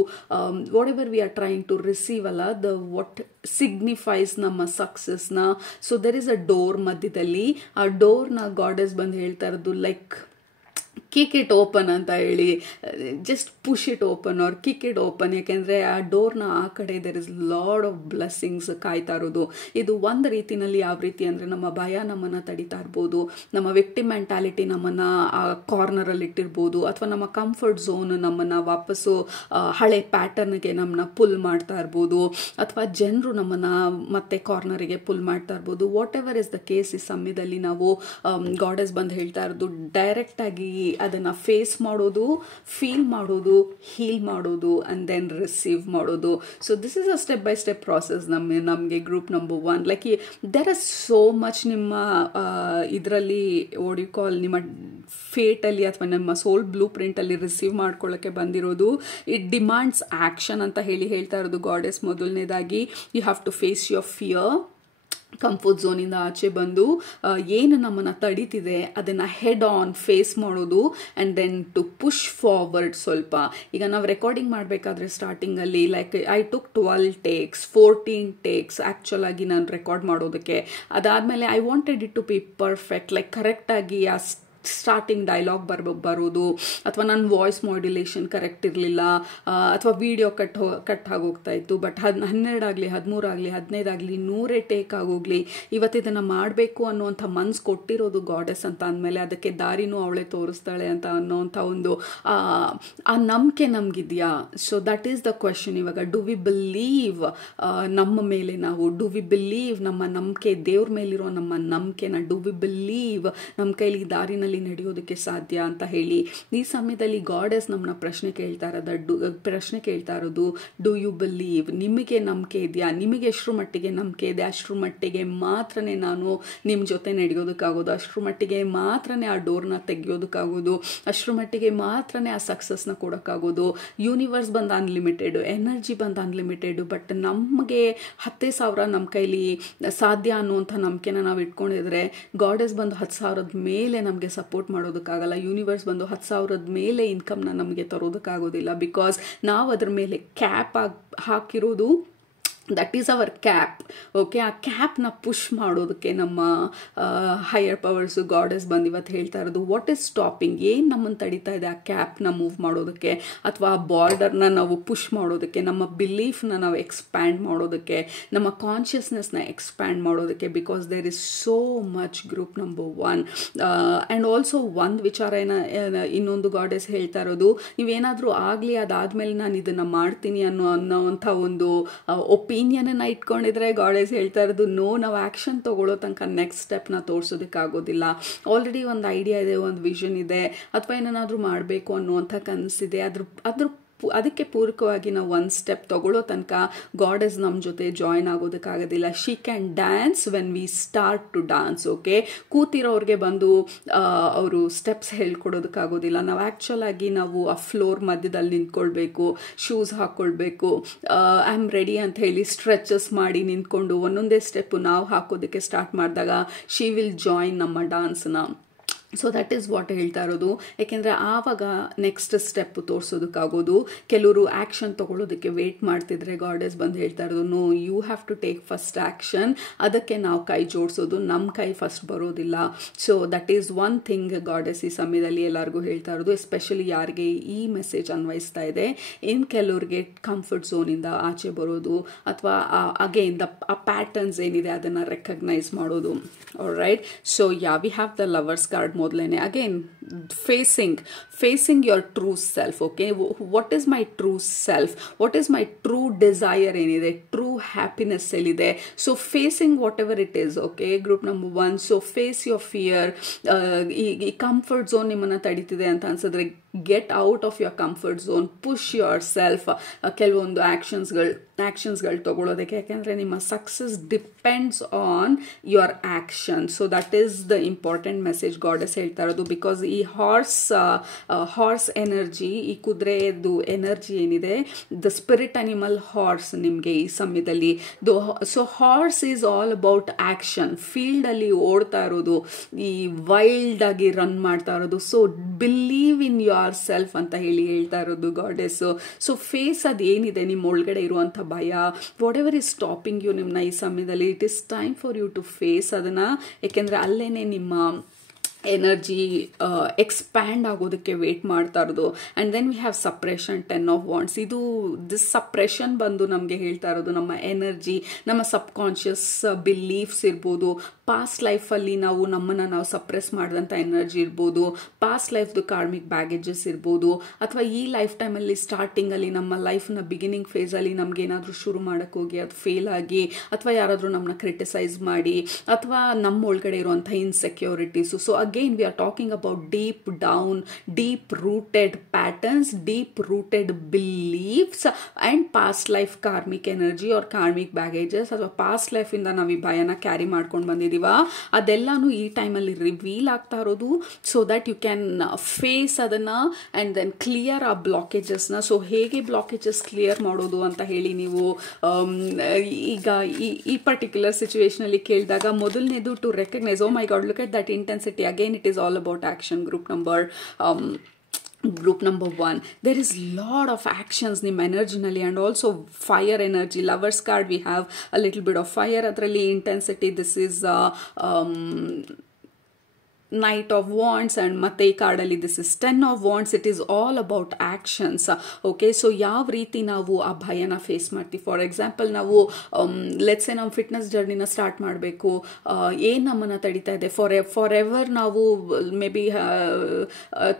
whatever we are trying to receive ಅಲ್ಲ, ದ ವಾಟ್ ಸಿಗ್ನಿಫೈಸ್ ನಮ್ಮ ಸಕ್ಸಸ್ನ. So there is a door ಮಧ್ಯದಲ್ಲಿ. ಆ ಡೋರ್ನ ಗಾಡೆಸ್ ಬಂದು ಹೇಳ್ತಾ ಇರೋದು ಲೈಕ್ ಕಿಕ್ ಇಟ್ ಓಪನ್ ಅಂತ ಹೇಳಿ, just push it open or kick it open. ಯಾಕೆಂದರೆ ಆ ಡೋರ್ನ ಆ ಕಡೆ there is lot of blessings ಕಾಯ್ತಾ ಇರೋದು. ಇದು ಒಂದು ರೀತಿನಲ್ಲಿ ಯಾವ ರೀತಿ ಅಂದರೆ ನಮ್ಮ ಭಯ ನಮ್ಮನ್ನು ತಡಿತಾ ಇರ್ಬೋದು, ನಮ್ಮ ವಿಕ್ಟಿಮ್ ಮೆಂಟ್ಯಾಲಿಟಿ ನಮ್ಮನ್ನು ಆ ಕಾರ್ನರಲ್ಲಿ ಇಟ್ಟಿರ್ಬೋದು, ಅಥವಾ ನಮ್ಮ ಕಂಫರ್ಟ್ ಝೋನ್ ನಮ್ಮನ್ನು ವಾಪಸ್ಸು ಹಳೆ ಪ್ಯಾಟರ್ನ್ಗೆ ನಮ್ಮನ್ನ ಪುಲ್ ಮಾಡ್ತಾ ಇರ್ಬೋದು, ಅಥವಾ ಜನರು ನಮ್ಮನ್ನು ಮತ್ತೆ ಕಾರ್ನರಿಗೆ ಪುಲ್ ಮಾಡ್ತಾ ಇರ್ಬೋದು. What ever is the case, ಈ ಸಮಯದಲ್ಲಿ ನಾವು ಗಾಡೆಸ್ ಬಂದು ಹೇಳ್ತಾ ಇರೋದು ಡೈರೆಕ್ಟಾಗಿ ಅದನ್ನು ಫೇಸ್ ಮಾಡೋದು, ಫೀಲ್ ಮಾಡೋದು, ಹೀಲ್ ಮಾಡೋದು ಆ್ಯಂಡ್ ದೆನ್ ರಿಸೀವ್ ಮಾಡೋದು. So this is a step by step process ನಮಗೆ group number 1. Like there are so much ನಿಮ್ಮ ಇದರಲ್ಲಿ ವಾಟ್ ಯು ಕಾಲ್, ನಿಮ್ಮ ಫೇಟಲ್ಲಿ ಅಥವಾ ನಮ್ಮ ಸೋಲ್ ಬ್ಲೂ ಪ್ರಿಂಟಲ್ಲಿ ರಿಸೀವ್ ಮಾಡ್ಕೊಳ್ಳೋಕ್ಕೆ ಬಂದಿರೋದು. ಇಟ್ ಡಿಮಾಂಡ್ಸ್ ಆ್ಯಕ್ಷನ್ ಅಂತ ಹೇಳ್ತಾ ಇರೋದು ಗಾಡೆಸ್. ಮೊದಲನೇದಾಗಿ you have to face your fear, comfort ಝೋನಿಂದ ಆಚೆ ಬಂದು ಏನು ನಮ್ಮನ್ನು ತಡೀತಿದೆ ಅದನ್ನು ಹೆಡ್ ಆನ್ ಫೇಸ್ ಮಾಡೋದು, and then to push forward. ಸ್ವಲ್ಪ ಈಗ ನಾವು ರೆಕಾರ್ಡಿಂಗ್ ಮಾಡಬೇಕಾದ್ರೆ ಸ್ಟಾರ್ಟಿಂಗಲ್ಲಿ like I took 12 takes 14 takes actual ಆಗಿ ನಾನು ರೆಕಾರ್ಡ್ ಮಾಡೋದಕ್ಕೆ. ಅದಾದಮೇಲೆ I wanted it to be perfect, like ಕರೆಕ್ಟಾಗಿ ಆ ಸ್ಟಾರ್ಟಿಂಗ್ ಡೈಲಾಗ್ ಬರೋದು, ಅಥವಾ ನನ್ನ ವಾಯ್ಸ್ ಮಾಡ್ಯುಲೇಷನ್ ಕರೆಕ್ಟ್ ಇರಲಿಲ್ಲ, ಅಥವಾ ವಿಡಿಯೋ ಕಟ್ ಆಗೋಗ್ತಾ ಇತ್ತು. ಬಟ್ 12 ಆಗಲಿ 13 ಆಗಲಿ 15 ಆಗಲಿ 100 ಟೇಕ್ ಆಗೋಗ್ಲಿ, ಇವತ್ತಿದನ್ನು ಮಾಡಬೇಕು ಅನ್ನೋವಂಥ ಮನ್ಸು ಕೊಟ್ಟಿರೋದು ಗಾಡೆಸ್ ಅಂತ ಅಂದಮೇಲೆ ಅದಕ್ಕೆ ದಾರಿನೂ ಅವಳೇ ತೋರಿಸ್ತಾಳೆ ಅಂತ ಅನ್ನೋವಂಥ ಒಂದು ಆ ನಂಬಿಕೆ ನಮಗಿದೆಯಾ? So that is the question. ಇವಾಗ ಡು ವಿ ಬಿಲೀವ್ ನಮ್ಮ ಮೇಲೆ ನಾವು, ಡು ವಿ ಬಿಲೀವ್ ನಮ್ಮ ನಂಬಿಕೆ, ದೇವ್ರ ಮೇಲಿರೋ ನಮ್ಮ ನಂಬಿಕೆನ, ಡು ವಿ ಬಿಲೀವ್ ನಮ್ಮ ಕೈಲಿ ದಾರಿನಲ್ಲಿ ನಡೆಯೋದಕ್ಕೆ ಸಾಧ್ಯ ಅಂತ ಹೇಳಿ ಈ ಸಮಯದಲ್ಲಿ ಗಾಡೆಸ್ ನಮ್ಮನ್ನ ಪ್ರಶ್ನೆ ಕೇಳ್ತಾ ಇರೋದು ಡು ಯು ಬಿಲೀವ್? ನಿಮಗೆ ನಂಬಿಕೆ ಇದೆಯಾ? ನಿಮಗೆ ಎಷ್ಟರ ಮಟ್ಟಿಗೆ ನಂಬಿಕೆ ಇದೆ, ಅಷ್ಟರ ಮಟ್ಟಿಗೆ ಮಾತ್ರನೇ ನಾನು ನಿಮ್ಮ ಜೊತೆ ನಡೆಯೋದಕ್ಕಾಗೋದು, ಅಷ್ಟರ ಮಟ್ಟಿಗೆ ಮಾತ್ರನೇ ಆ ಡೋರ್ನ ತೆಗಿಯೋದಕ್ಕಾಗೋದು, ಅಷ್ಟರ ಮಟ್ಟಿಗೆ ಮಾತ್ರನೇ ಆ ಸಕ್ಸಸ್ನ ಕೊಡೋಕ್ಕಾಗೋದು. ಯೂನಿವರ್ಸ್ ಬಂದು ಅನ್ಲಿಮಿಟೆಡ್, ಎನರ್ಜಿ ಬಂದು ಅನ್ಲಿಮಿಟೆಡ್, ಬಟ್ ನಮಗೆ 10,000 ನಮ್ಮ ಕೈಲಿ ಸಾಧ್ಯ ಅನ್ನುವಂಥ ನಂಬಿಕೆನ ನಾವು ಇಟ್ಕೊಂಡಿದ್ರೆ ಗಾಡೆಸ್ ಬಂದು 10,000 ಮೇಲೆ ನಮಗೆ ಸಪೋರ್ಟ್ ಮಾಡೋದಕ್ಕಾಗಲ್ಲ. ಯೂನಿವರ್ಸ್ ಬಂದು 10,000 ಮೇಲೆ ಇನ್ಕಮ್ನ ನಮಗೆ ತರೋದಕ್ಕಾಗೋದಿಲ್ಲ. ಬಿಕಾಸ್ ನಾವು ಅದ್ರ ಮೇಲೆ ಕ್ಯಾಪ್ ಹಾಕಿರೋದು, that is our cap. Okay, ಆ ಕ್ಯಾಪ್ನ ಪುಷ್ ಮಾಡೋದಕ್ಕೆ ನಮ್ಮ ಹೈಯರ್ ಪವರ್ಸು ಗಾಡೆಸ್ ಬಂದು ಇವತ್ತು ಹೇಳ್ತಾ ಇರೋದು ವಾಟ್ ಈಸ್ ಸ್ಟಾಪಿಂಗ್, ಏನು ನಮ್ಮನ್ನು ತಡೀತಾ ಇದೆ ಆ ಕ್ಯಾಪ್ನ ಮೂವ್ ಮಾಡೋದಕ್ಕೆ, ಅಥವಾ ಆ ಬಾರ್ಡರ್ನ ನಾವು ಪುಷ್ ಮಾಡೋದಕ್ಕೆ, ನಮ್ಮ ಬಿಲೀಫ್ನ ನಾವು ಎಕ್ಸ್ಪ್ಯಾಂಡ್ ಮಾಡೋದಕ್ಕೆ, ನಮ್ಮ ಕಾನ್ಷಿಯಸ್ನೆಸ್ನ ಎಕ್ಸ್ಪ್ಯಾಂಡ್ ಮಾಡೋದಕ್ಕೆ. Because there is so much group number 1. And also ಒಂದು ವಿಚಾರ ಇನ್ನೊಂದು ಗಾಡೆಸ್ ಹೇಳ್ತಾ ಇರೋದು, ನೀವೇನಾದರೂ ಆಗಲಿ ಅದಾದಮೇಲೆ ನಾನು ಇದನ್ನು ಮಾಡ್ತೀನಿ ಅನ್ನೋವಂಥ ಒಂದು ಒಪಿನಿಯನನ್ನು ಇಟ್ಕೊಂಡಿದ್ರೆ ಗಾಡೆಸ್ ಹೇಳ್ತಾ ಇರೋದು ನೋ, ನಾವು ಆ್ಯಕ್ಷನ್ ತೊಗೊಳ್ಳೋ ತನಕ ನೆಕ್ಸ್ಟ್ ಸ್ಟೆಪ್ನ ತೋರಿಸೋದಕ್ಕಾಗೋದಿಲ್ಲ. ಆಲ್ರೆಡಿ ಒಂದು ಐಡಿಯಾ ಇದೆ, ಒಂದು ವಿಷನ್ ಇದೆ, ಅಥವಾ ಏನನ್ನಾದರೂ ಮಾಡಬೇಕು ಅನ್ನುವಂಥ ಕನಸಿದೆ, ಅದಕ್ಕೆ ಪೂರಕವಾಗಿ ನಾವು ಒಂದು ಸ್ಟೆಪ್ ತಗೊಳ್ಳೋ ತನಕ ಗಾಡೆಸ್ ನಮ್ಮ ಜೊತೆ ಜಾಯಿನ್ ಆಗೋದಕ್ಕಾಗೋದಿಲ್ಲ. She can dance when we start to dance. Okay, ಕೂತಿರೋರಿಗೆ ಬಂದು ಅವರು ಸ್ಟೆಪ್ಸ್ ಹೇಳ್ಕೊಡೋದಕ್ಕಾಗೋದಿಲ್ಲ. ನಾವು ಆ್ಯಕ್ಚುಲಾಗಿ ನಾವು ಆ ಫ್ಲೋರ್ ಮಧ್ಯದಲ್ಲಿ ನಿಂತ್ಕೊಳ್ಬೇಕು, ಶೂಸ್ ಹಾಕ್ಕೊಳ್ಬೇಕು, ಐ ಆಮ್ ರೆಡಿ ಅಂತ ಹೇಳಿ ಸ್ಟ್ರೆಚಸ್ ಮಾಡಿ ನಿಂತ್ಕೊಂಡು ಒಂದೊಂದೇ ಸ್ಟೆಪ್ಪು ನಾವು ಹಾಕೋದಕ್ಕೆ ಸ್ಟಾರ್ಟ್ ಮಾಡಿದಾಗ ಶಿ ವಿಲ್ ಜಾಯಿನ್ ನಮ್ಮ ಡ್ಯಾನ್ಸ್ನ. ಸೊ ದಟ್ ಈಸ್ ವಾಟ್ ಹೇಳ್ತಾ ಇರೋದು. ಯಾಕೆಂದರೆ ಆವಾಗ ನೆಕ್ಸ್ಟ್ ಸ್ಟೆಪ್ ತೋರಿಸೋದಕ್ಕಾಗೋದು. ಕೆಲವರು ಆ್ಯಕ್ಷನ್ ತೊಗೊಳ್ಳೋದಕ್ಕೆ ವೇಟ್ ಮಾಡ್ತಿದ್ರೆ ಗಾಡೆಸ್ ಬಂದು ಹೇಳ್ತಾ ಇರೋದು no, you have to take first action. ಅದಕ್ಕೆ ನಾವು ಕೈ ಜೋಡಿಸೋದು, ನಮ್ಮ ಕೈ ಫಸ್ಟ್ ಬರೋದಿಲ್ಲ. So that is one thing goddess ಈ ಸಮಯದಲ್ಲಿ ಎಲ್ಲರಿಗೂ ಹೇಳ್ತಾ ಇರೋದು, ಎಸ್ಪೆಷಲಿ ಯಾರಿಗೆ ಈ ಮೆಸೇಜ್ ಅನ್ವಯಿಸ್ತಾ ಇದೆ. ಇನ್ನು ಕೆಲವ್ರಿಗೆ ಕಂಫರ್ಟ್ ಝೋನಿಂದ ಆಚೆ ಬರೋದು, ಅಥವಾ ಅಗೇನ್ ಆ ಪ್ಯಾಟರ್ನ್ಸ್ ಏನಿದೆ ಅದನ್ನು ರೆಕಗ್ನೈಸ್ ಮಾಡೋದು. Alright, so we have the lovers card. ಮೊದಲೇನೆ again facing your true self. Okay, what is my true self, what is my true desire ಏನಿದೆ, ಟ್ರೂ ಹ್ಯಾಪಿನೆಸ್ ಎಲ್ಲಿದೆ. So facing whatever it is. Okay, group number 1. So face your fear. ಈ comfort zone ನಿಮ್ಮನ್ನು ತಡೀತಿದೆ ಅಂತ ಅನ್ಸಿದ್ರೆ get out of your comfort zone, push yourself. ಕೆಲವೊಂದು ಆ್ಯಕ್ಷನ್ಸ್ಗಳು ತಗೊಳ್ಳೋದಕ್ಕೆ, ಯಾಕೆಂದರೆ ನಿಮ್ಮ success depends on your action. So that is the important message goddess ಹೇಳ್ತಾ ಇರೋದು. ಬಿಕಾಸ್ ಈ ಹಾರ್ಸ್ ಎನರ್ಜಿ, ಈ ಕುದುರೆದು ಎನರ್ಜಿ ಏನಿದೆ, ದ ಸ್ಪಿರಿಟ್ ಅನಿಮಲ್ ಹಾರ್ಸ್ ನಿಮಗೆ ಈ ಸಮಯದಲ್ಲಿ. So horse is all about action. ಫೀಲ್ಡಲ್ಲಿ ಓಡ್ತಾ ಇರೋದು, ಈ ವೈಲ್ಡ್ ಆಗಿ ರನ್ ಮಾಡ್ತಾ ಇರೋದು. So believe in your self ಅಂತ ಹೇಳ್ತಾ ಇರೋದು ಗಾಡೆಸ್. ಸೊ ಫೇಸ್ ಅದೇನಿದೆ ನಿಮ್ಮ ಒಳಗಡೆ ಇರುವಂಥ ಭಯ, whatever is stopping you ನಿಮ್ಮನ್ನ ಈ ಸಮಯದಲ್ಲಿ, it is time for you to face ಅದನ್ನು. ಯಾಕೆಂದರೆ ಅಲ್ಲೇನೆ ನಿಮ್ಮ ಎನರ್ಜಿ ಎಕ್ಸ್ಪ್ಯಾಂಡ್ ಆಗೋದಕ್ಕೆ ವೇಟ್ ಮಾಡ್ತಾ ಇರೋದು. And then we have suppression 10 of wands. This suppression ಬಂದು ನಮಗೆ ಹೇಳ್ತಾ ಇರೋದು ನಮ್ಮ ಎನರ್ಜಿ, ನಮ್ಮ ಸಬ್ಕಾನ್ಷಿಯಸ್ ಬಿಲೀಫ್ಸ್ ಇರ್ಬೋದು, ಪಾಸ್ಟ್ ಲೈಫಲ್ಲಿ ನಮ್ಮನ್ನು ಸಪ್ರೆಸ್ ಮಾಡಿದಂಥ ಎನರ್ಜಿ ಇರ್ಬೋದು, ಪಾಸ್ಟ್ ಲೈಫ್ದು ಕಾರ್ಮಿಕ್ ಬ್ಯಾಗೇಜಸ್ ಇರ್ಬೋದು, ಅಥವಾ ಈ ಲೈಫ್ ಟೈಮಲ್ಲಿ ಸ್ಟಾರ್ಟಿಂಗಲ್ಲಿ ನಮ್ಮ ಲೈಫ್ನ ಬಿಗಿನಿಂಗ್ ಫೇಸಲ್ಲಿ ನಮ್ಗೆ ಏನಾದರೂ ಶುರು ಮಾಡೋಕ್ಕೆ ಹೋಗಿ ಅದು ಫೇಲ್ ಆಗಿ, ಅಥವಾ ಯಾರಾದರೂ ನಮ್ಮನ್ನ ಕ್ರಿಟಿಸೈಸ್ ಮಾಡಿ, ಅಥವಾ ನಮ್ಮ ಒಳಗಡೆ ಇರುವಂಥ insecurities. So again we are talking about deep down, deep rooted patterns, deep rooted beliefs and past life karmic energy or karmic baggages. ಅಥವಾ past life ಇಂದ ನಾವು ಈ ಭಯನ ಕ್ಯಾರಿ ಮಾಡ್ಕೊಂಡು ಬಂದಿದ್ದೀವ, ಅದೆಲ್ಲಾನು ಈ ಟೈಮಲ್ಲಿ ರಿವೀಲ್ ಆಗ್ತಾ ಇರೋದು. So that you can face ಅದನ್ನು ಆ್ಯಂಡ್ ದೆನ್ ಕ್ಲಿಯರ್ ಆ ಬ್ಲಾಕೇಜಸ್ನ. ಸೊ ಹೇಗೆ ಬ್ಲಾಕೇಜಸ್ ಕ್ಲಿಯರ್ ಮಾಡೋದು ಅಂತ ಹೇಳಿ ನೀವು ಈಗ ಈ ಪರ್ಟಿಕ್ಯುಲರ್ ಸಿಚುವೇಶನಲ್ಲಿ ಕೇಳಿದಾಗ, ಮೊದಲನೇದು to recognise, oh my God, look at that intensity. Again, it is all about action. Group number 1, there is lot of actions nim energy nalli, and also fire energy. Lovers card, we have a little bit of fire adralli, intensity. This is Knight of Wands, and ಮತ್ತೆ ಈ ಕಾರ್ಡಲ್ಲಿ this is 10 of wands. It is all about actions. Okay, so ಯಾವ ರೀತಿ ನಾವು ಆ ಭಯನ face ಮಾಡ್ತೀವಿ. For example, ನಾವು ಲೆಟ್ಸ್ ನಾವು ಫಿಟ್ನೆಸ್ ಜರ್ನಿನ ಸ್ಟಾರ್ಟ್ ಮಾಡಬೇಕು, ಏನು ನಮ್ಮನ್ನು ತಡೀತಾ ಇದೆ. ಫಾರ್ ಎವರ್ ನಾವು ಮೇ ಬಿ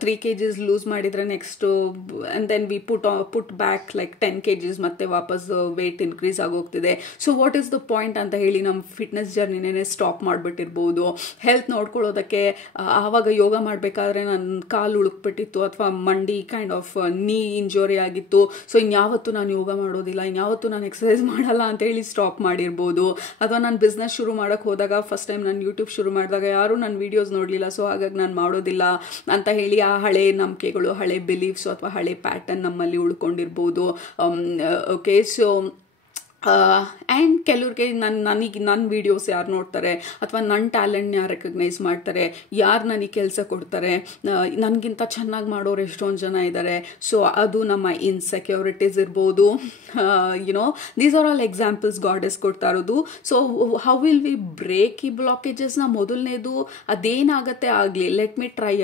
3 kgs ಲೂಸ್ ಮಾಡಿದರೆ next and then we put back like 10 kgs, ಮತ್ತೆ ವಾಪಸ್ ವೆಯ್ಟ್ ಇನ್ಕ್ರೀಸ್ ಆಗೋಗ್ತಿದೆ. So what is the point ಅಂತ ಹೇಳಿ ನಮ್ಮ ಫಿಟ್ನೆಸ್ ಜರ್ನಿನೇ ಸ್ಟಾಪ್ ಮಾಡಿಬಿಟ್ಟಿರ್ಬೋದು. ಹೆಲ್ತ್ ನೋಡ್ಕೊಳ್ಳೋದಕ್ಕೆ ಆವಾಗ ಯೋಗ ಮಾಡಬೇಕಾದ್ರೆ ನನ್ನ ಕಾಲು ಉಳುಕ್ಬಿಟ್ಟಿತ್ತು, ಅಥವಾ ಮಂಡಿ ಕೈಂಡ್ ಆಫ್ ನೀ ಇಂಜುರಿ ಆಗಿತ್ತು. ಸೊ ಇನ್ಯಾವತ್ತೂ ನಾನು ಯೋಗ ಮಾಡೋದಿಲ್ಲ, ಇನ್ಯಾವತ್ತೂ ನಾನು ಎಕ್ಸಸೈಸ್ ಮಾಡಲ್ಲ ಅಂತ ಹೇಳಿ ಸ್ಟಾಪ್ ಮಾಡಿರ್ಬೋದು. ಅಥವಾ ನಾನು ಬಿಸ್ನೆಸ್ ಶುರು ಮಾಡೋಕ್ಕೆ ಹೋದಾಗ, ಫಸ್ಟ್ ಟೈಮ್ ನಾನು ಯೂಟ್ಯೂಬ್ ಶುರು ಮಾಡಿದಾಗ ಯಾರೂ ನನ್ನ ವೀಡಿಯೋಸ್ ನೋಡಲಿಲ್ಲ, ಸೊ ಹಾಗಾಗಿ ನಾನು ಮಾಡೋದಿಲ್ಲ ಅಂತ ಹೇಳಿ ಆ ಹಳೆ ನಂಬಿಕೆಗಳು, ಹಳೆ ಬಿಲೀಫ್ಸು ಅಥವಾ ಹಳೆ ಪ್ಯಾಟರ್ನ್ ನಮ್ಮಲ್ಲಿ ಉಳ್ಕೊಂಡಿರ್ಬೋದು. ಓಕೆ, ಸೊ ಆ್ಯಂಡ್ ಕೆಲವ್ರಿಗೆ ನನ್ನ ವೀಡಿಯೋಸ್ ಯಾರು ನೋಡ್ತಾರೆ, ಅಥವಾ ನನ್ನ ಟ್ಯಾಲೆಂಟ್ನ ಯಾರು ರೆಕಗ್ನೈಸ್ ಮಾಡ್ತಾರೆ, ಯಾರು ನನಗೆ ಕೆಲಸ ಕೊಡ್ತಾರೆ, ನನಗಿಂತ ಚೆನ್ನಾಗಿ ಮಾಡೋರು ಎಷ್ಟೊಂದು ಜನ ಇದ್ದಾರೆ. ಸೊ ಅದು ನಮ್ಮ ಇನ್ಸೆಕ್ಯೂರಿಟೀಸ್ ಇರ್ಬೋದು. These are all examples goddess ಕೊಡ್ತಾ ಇರೋದು. So how will we break ಈ ಬ್ಲಾಕೇಜಸ್ನ? ಮೊದಲನೇದು ಅದೇನಾಗತ್ತೆ ಆಗಲಿ, ಲೆಟ್ ಮಿ ಟ್ರೈ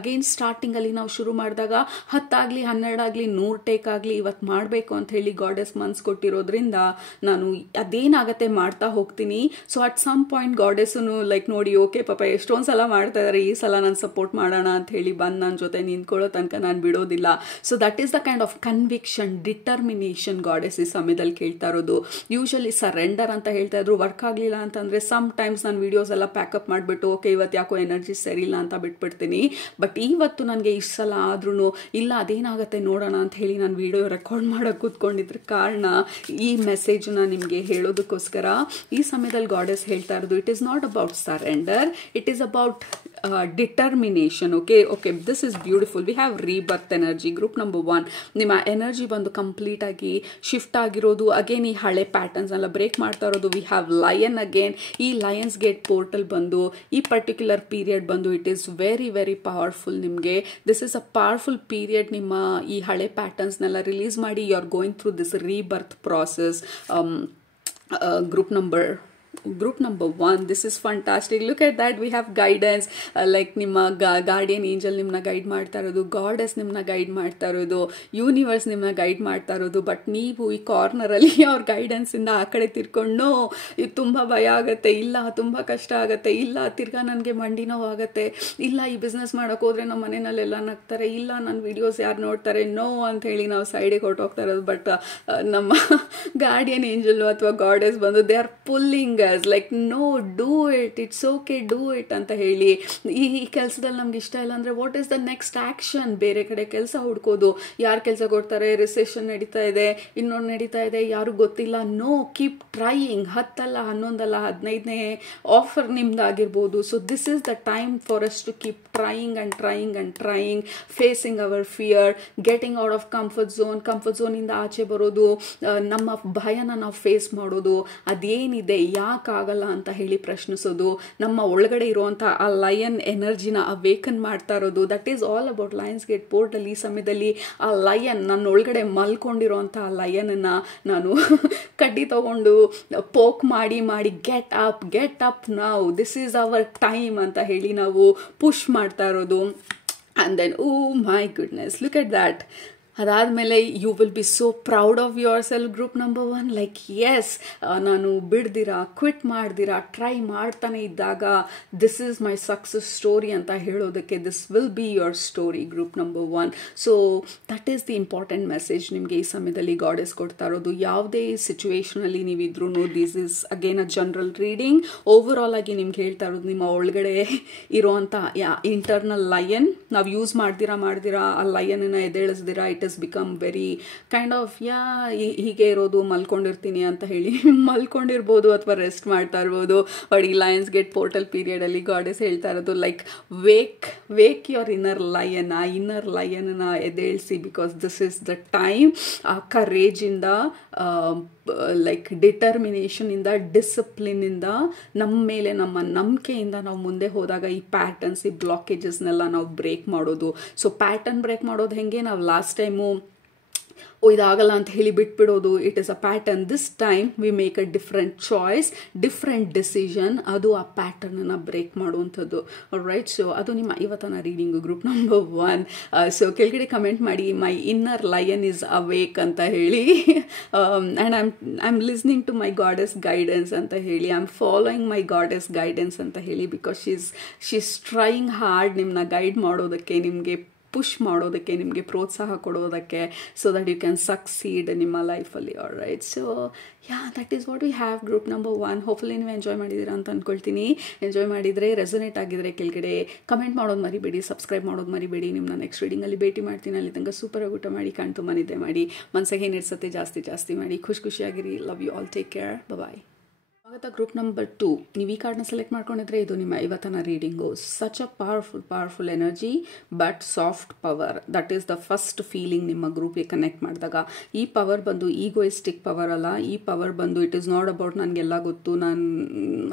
ಅಗೇನ್ ಸ್ಟಾರ್ಟಿಂಗಲ್ಲಿ ನಾವು ಶುರು ಮಾಡಿದಾಗ 10 ಆಗಲಿ 12 ಆಗಲಿ 100 ಟೇಕ್ ಆಗಲಿ ಇವತ್ತು ಮಾಡಬೇಕು ಅಂತ ಹೇಳಿ ಗಾಡೆಸ್ ಮನ್ಸು ಕೊಟ್ಟಿರೋದ್ರಿಂದ ನಾನು ಅದೇನಾಗತ್ತೆ ಮಾಡ್ತಾ ಹೋಗ್ತೀನಿ. ಸೊ ಅಟ್ ಸಮ್ ಪಾಯಿಂಟ್ ಗಾಡೆಸ್ನು ಲೈಕ್ ನೋಡಿ, ಓಕೆ ಪಾಪ ಎಷ್ಟೊಂದು ಸಲ ಮಾಡ್ತಾ ಇದ್ದಾರೆ, ಈ ಸಲ ನಾನು ಸಪೋರ್ಟ್ ಮಾಡೋಣ ಅಂತ ಹೇಳಿ ಬಂದು ನನ್ನ ಜೊತೆ ನಿಂತ್ಕೊಳ್ಳೋ ತನಕ ನಾನು ಬಿಡೋದಿಲ್ಲ. So that is the kind of conviction, determination goddess ಈ ಸಮಯದಲ್ಲಿ ಕೇಳ್ತಾ ಇರೋದು. ಯೂಶಲಿ ಸರೆಂಡರ್ ಅಂತ ಹೇಳ್ತಾ ಇದ್ರು. ವರ್ಕ್ ಆಗಲಿಲ್ಲ ಅಂತಂದರೆ ಸಮ್ ಟೈಮ್ಸ್ ನಾನು ವೀಡಿಯೋಸ್ ಎಲ್ಲ ಪ್ಯಾಕಪ್ ಮಾಡಿಬಿಟ್ಟು, ಓಕೆ ಇವತ್ತು ಯಾಕೋ ಎನರ್ಜಿ ಸರಿ ಇಲ್ಲ ಅಂತ ಬಿಟ್ಬಿಡ್ತೀನಿ. ಬಟ್ ಇವತ್ತು ನನಗೆ ಇಷ್ಟು ಸಲ ಆದ್ರೂ ಇಲ್ಲ, ಅದೇನಾಗುತ್ತೆ ನೋಡೋಣ ಅಂತ ಹೇಳಿ ನಾನು ವೀಡಿಯೋ ರೆಕಾರ್ಡ್ ಮಾಡೋಕ್ಕೆ ಕೂತ್ಕೊಂಡಿದ್ರ ಕಾರಣ ಈ ಮೆಸೇಜ್ನ ನಿಮಗೆ ಹೇಳೋದಕ್ಕೋಸ್ಕರ ಈ ಸಮಯದಲ್ಲಿ ಗಾಡೆಸ್ ಹೇಳ್ತಾ ಇರೋದು, it is not about surrender, it is about determination. Okay this is beautiful. We have rebirth energy. Group number 1, ನಿಮ್ಮ ಎನರ್ಜಿ ಬಂದು ಕಂಪ್ಲೀಟ್ ಆಗಿ ಶಿಫ್ಟ್ ಆಗಿರೋದು. ಅಗೇನ್ ಈ ಹಳೆ ಪ್ಯಾಟರ್ನ್ಸ್ ಎಲ್ಲ ಬ್ರೇಕ್ ಮಾಡ್ತಾ ಇರೋದು. We have lion again. ಈ ಲಯನ್ಸ್ ಗೇಟ್ ಪೋರ್ಟಲ್ ಬಂದು ಈ ಪರ್ಟಿಕ್ಯುಲರ್ ಪೀರಿಯಡ್ ಬಂದು it is very very powerful. ನಿಮಗೆ this is a powerful period. ನಿಮ್ಮ ಈ ಹಳೆ ಪ್ಯಾಟರ್ನ್ಸ್ನೆಲ್ಲ ರಿಲೀಸ್ ಮಾಡಿ you are going through this rebirth process. Group number 1, this is fantastic. Look at that, we have guidance, like ನಿಮ್ಮ guardian angel ನಿಮ್ಮನ್ನ guide ಮಾಡ್ತಾ ಇರೋದು, ಗಾಡೆಸ್ ನಿಮ್ಮನ್ನ ಗೈಡ್ ಮಾಡ್ತಾ ಇರೋದು, ಯೂನಿವರ್ಸ್ ನಿಮ್ಮನ್ನ ಗೈಡ್ ಮಾಡ್ತಾ ಇರೋದು. ಬಟ್ ನೀವು ಈ ಕಾರ್ನರಲ್ಲಿ ಅವ್ರ ಗೈಡೆನ್ಸಿಂದ ಆ ಕಡೆ ತಿರ್ಕೊಂಡು ಇದು ತುಂಬ ಭಯ ಆಗುತ್ತೆ, ಇಲ್ಲ ತುಂಬ ಕಷ್ಟ ಆಗುತ್ತೆ, ಇಲ್ಲ ತಿರ್ಗಾ ನನಗೆ ಮಂಡಿ ನೋವು ಆಗುತ್ತೆ, ಇಲ್ಲ ಈ ಬಿಸ್ನೆಸ್ ಮಾಡೋಕೆ ಹೋದ್ರೆ ನಮ್ಮ ಮನೆಯಲ್ಲೆಲ್ಲ ನಗ್ತಾರೆ, ಇಲ್ಲ ನನ್ನ ವಿಡಿಯೋಸ್ ಯಾರು ನೋಡ್ತಾರೆ, ನೋ ಅಂತ ಹೇಳಿ ನಾವು ಸೈಡಿಗೆ ಹೊರಟೋಗ್ತಾ ಇರೋದು. ಬಟ್ ನಮ್ಮ ಗಾರ್ಡಿಯನ್ ಏಂಜಲು ಅಥವಾ ಗಾಡೆಸ್ ಬಂದು they are pulling like no, do it, it's okay, do it ಅಂತ ಹೇಳಿ. ಈ ಕೆಲಸದಲ್ಲಿ ನಮ್ಗೆ ಇಷ್ಟ ಇಲ್ಲ ಅಂದರೆ what is the next action? ಬೇರೆ ಕಡೆ ಕೆಲಸ ಹುಡ್ಕೋದು. ಯಾರು ಕೆಲಸ ಕೊಡ್ತಾರೆ? ರಿಸೆಷನ್ ನಡೀತಾ ಇದೆ, ಇನ್ನೊಂದು ನಡೀತಾ ಇದೆ, ಯಾರು ಗೊತ್ತಿಲ್ಲ. No, keep trying. 10 ಅಲ್ಲ, 11 ಅಲ್ಲ, 15ನೇ ಆಫರ್ ನಿಮ್ದಾಗಿರ್ಬೋದು. So this is the time for us to keep trying and trying and trying, facing our fear, getting out of comfort ಝೋನಿಂದ ಆಚೆ ಬರೋದು, ನಮ್ಮ ಭಯನ ನಾವು ಫೇಸ್ ಮಾಡೋದು, ಅದೇನಿದೆ ಯಾಕಾಗಲ್ಲ ಅಂತ ಹೇಳಿ ಪ್ರಶ್ನಿಸೋದು, ನಮ್ಮ ಒಳಗಡೆ ಇರುವಂಥ ಆ ಲಯನ್ ಎನರ್ಜಿನ ಅವೇಕನ್ ಮಾಡ್ತಾ ಇರೋದು. That is all about Lions gate portal. ಈ ಸಮಯದಲ್ಲಿ ಆ ಲಯನ್, ನನ್ನ ಒಳಗಡೆ ಮಲ್ಕೊಂಡಿರೋಂಥ ಆ ಲಯನನ್ನು ನಾನು ಕಡ್ಡಿ ತಗೊಂಡು ಪೋಕ್ ಮಾಡಿ get up now, this is our time ಅಂತ ಹೇಳಿ ನಾವು ಪುಷ್ ಮಾಡ್ತಾ ಇರೋದು. And then oh my goodness, look at that. ಅದಾದಮೇಲೆ you will be so proud of yourself. Group number 1, like yes, ನಾನು ಬಿಡ್ದಿರಾ, ಕ್ವಿಟ್ ಮಾಡ್ದಿರಾ, ಟ್ರೈ ಮಾಡ್ತಾನೆ ಇದ್ದಾಗ this is my success story ಅಂತ ಹೇಳೋದಕ್ಕೆ this will be your story. Group number 1. So that is the important message ನಿಮಗೆ ಈ ಸಮಯದಲ್ಲಿ ಗಾಡೆಸ್ ಕೊಡ್ತಾ ಇರೋದು. ಯಾವುದೇ ಸಿಚುವೇಶನಲ್ಲಿ ನೀವಿದ್ರೂ this is again a general reading. Overall ಆಗಿ ನಿಮ್ಗೆ ಹೇಳ್ತಾ ಇರೋದು, ನಿಮ್ಮ ಒಳಗಡೆ ಇರೋವಂಥ ಇಂಟರ್ನಲ್ ಲಯನ್ ನಾವು ಯೂಸ್ ಮಾಡ್ದಿರಾ ಆ ಲಯನನ್ನು ಎದ್ದೇಳಿಸ್ದಿರಾ, it has become very kind of ಹೀಗೆ ಇರೋದು, ಮಲ್ಕೊಂಡಿರ್ತೀನಿ ಅಂತ ಹೇಳಿ ಮಲ್ಕೊಂಡಿರ್ಬೋದು ಅಥವಾ ರೆಸ್ಟ್ ಮಾಡ್ತಾ ಇರ್ಬೋದು. ಬಟ್ ಈ ಲಯನ್ಸ್ ಗೇಟ್ ಪೋರ್ಟಲ್ ಪೀರಿಯಡ್ ಅಲ್ಲಿ ಗಾಡೆಸ್ ಹೇಳ್ತಾ ಇರೋದು like wake your inner lion. ಆ ಇನ್ನರ್ ಲಯನ್ನ ಎದ್ದೇಳಿಸಿ, because this is the time. ಆ ಕರೇಜಿಂದ, ಲೈಕ್ ಡಿಟರ್ಮಿನೇಷನ್ ಇಂದ, ಡಿಸಿಪ್ಲಿನ್ ಇಂದ, ನಮ್ಮ ಮೇಲೆ ನಮ್ಮ ನಂಬಿಕೆಯಿಂದ ನಾವು ಮುಂದೆ ಹೋದಾಗ ಈ ಪ್ಯಾಟರ್ನ್ಸ್, ಈ ಬ್ಲಾಕೇಜಸ್ನೆಲ್ಲ ನಾವು ಬ್ರೇಕ್ ಮಾಡೋದು. ಸೊ ಪ್ಯಾಟರ್ನ್ ಬ್ರೇಕ್ ಮಾಡೋದು ಹೆಂಗೆ? ನಾವು ಲಾಸ್ಟ್ ಟೈಮು ಇದಾಗಲ್ಲ ಅಂತ ಹೇಳಿ ಬಿಟ್ಬಿಡೋದು. It is a pattern. This time we make a different choice, different decision. ಅದು ಆ ಪ್ಯಾಟರ್ನನ್ನು ಬ್ರೇಕ್ ಮಾಡುವಂಥದ್ದು. ರೈಟ್. ಸೊ ಅದು ನಿಮ್ಮ ಇವತ್ತಿನ ರೀಡಿಂಗು, ಗ್ರೂಪ್ ನಂಬರ್ 1. ಸೊ ಕೆಳಗಡೆ ಕಮೆಂಟ್ ಮಾಡಿ, my inner lion is awake ಅಂತ ಹೇಳಿ, and I am listening to my goddess guidance ಅಂತ ಹೇಳಿ, I am following my goddess guidance ಅಂತ ಹೇಳಿ, ಬಿಕಾಸ್ ಶೀಸ್ ಟ್ರೈಯಿಂಗ್ ಹಾರ್ಡ್ ನಿಮ್ಮನ್ನ ಗೈಡ್ ಮಾಡೋದಕ್ಕೆ, ನಿಮಗೆ ಪುಷ್ ಮಾಡೋದಕ್ಕೆ, ನಿಮಗೆ ಪ್ರೋತ್ಸಾಹ ಕೊಡೋದಕ್ಕೆ, so that you can succeed ನಿಮ್ಮ ಲೈಫಲ್ಲಿ. Alright. So that is what we have group number 1. Hopefully ನೀವು ಎಂಜಾಯ್ ಮಾಡಿದ್ದೀರಾ ಅಂತ ಅಂದ್ಕೊಳ್ತೀನಿ. ಎಂಜಾಯ್ ಮಾಡಿದರೆ, ರೆಸೊನೇಟ್ ಆಗಿದ್ರೆ ಕೆಳಗಡೆ ಕಮೆಂಟ್ ಮಾಡೋದು ಮರಿಬೇಡಿ, ಸಬ್ಸ್ಕ್ರೈಬ್ ಮಾಡೋದು ಮರಿಬೇಡಿ. ನಿಮ್ಮನ್ನ ನೆಕ್ಸ್ಟ್ ರೀಡಿಂಗಲ್ಲಿ ಭೇಟಿ ಮಾಡ್ತೀನಿ. ಅಲ್ಲಿ ತನಕ ಸೂಪರಾಗಿ ಊಟ ಮಾಡಿ, ಕಾಣ್ತು ಮನಿದ್ದೆ ಮಾಡಿ, ಮನಸ್ಸಿಗೆ ಏನಿಡ್ಸತ್ತೆ ಜಾಸ್ತಿ ಮಾಡಿ. ಖುಷಿಯಾಗಿರಿ. Love you all. Take care. Bye. ಸ್ವಾಗತ. Group number 2. ನೀವು ಈ ಕಾರ್ಡ್ನ ಸೆಲೆಕ್ಟ್ ಮಾಡ್ಕೊಂಡಿದ್ರೆ ಇದು ನಿಮ್ಮ ಇವತ್ತಿನ reading. Such a powerful energy, but soft power. That is the first feeling ನಿಮ್ಮ ಗ್ರೂಪ್ಗೆ ಕನೆಕ್ಟ್ ಮಾಡಿದಾಗ. ಈ ಪವರ್ ಬಂದು ಈಗೋಯಿಸ್ಟಿಕ್ ಪವರ್ ಅಲ್ಲ. ಈ ಪವರ್ ಬಂದು ಇಟ್ ಈಸ್ ನಾಟ್ ಅಬೌಟ್ ನನಗೆಲ್ಲ ಗೊತ್ತು,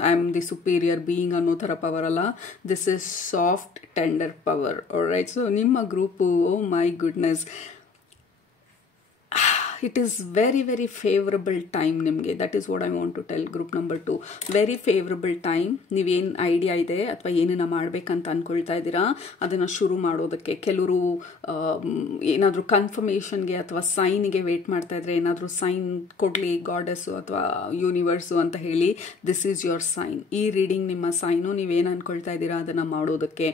I am the superior being ಅನ್ನೋ ಥರ ಪವರ್ ಅಲ್ಲ. This is soft tender power. Right. So ನಿಮ್ಮ group, oh my goodness, it is very favorable time ನಿಮಗೆ. That is what I want to tell. Group number 2, very favourable time. ನೀವೇನು idea ಇದೆ ಅಥವಾ ಏನನ್ನ ಮಾಡಬೇಕಂತ ಅಂದ್ಕೊಳ್ತಾ ಇದ್ದೀರಾ ಅದನ್ನು ಶುರು ಮಾಡೋದಕ್ಕೆ. ಕೆಲವರು ಏನಾದರೂ ಕನ್ಫರ್ಮೇಷನ್ಗೆ ಅಥವಾ ಸೈನ್ಗೆ ವೇಟ್ ಮಾಡ್ತಾ ಇದ್ರೆ, ಏನಾದರೂ ಸೈನ್ ಕೊಡಲಿ ಗಾಡೆಸ್ಸು ಅಥವಾ ಯೂನಿವರ್ಸು ಅಂತ ಹೇಳಿ, ದಿಸ್ ಈಸ್ ಯುವರ್ ಸೈನ್. ಈ ರೀಡಿಂಗ್ ನಿಮ್ಮ ಸೈನು. ನೀವೇನು ಅಂದ್ಕೊಳ್ತಾ ಇದ್ದೀರಾ ಅದನ್ನು ಮಾಡೋದಕ್ಕೆ.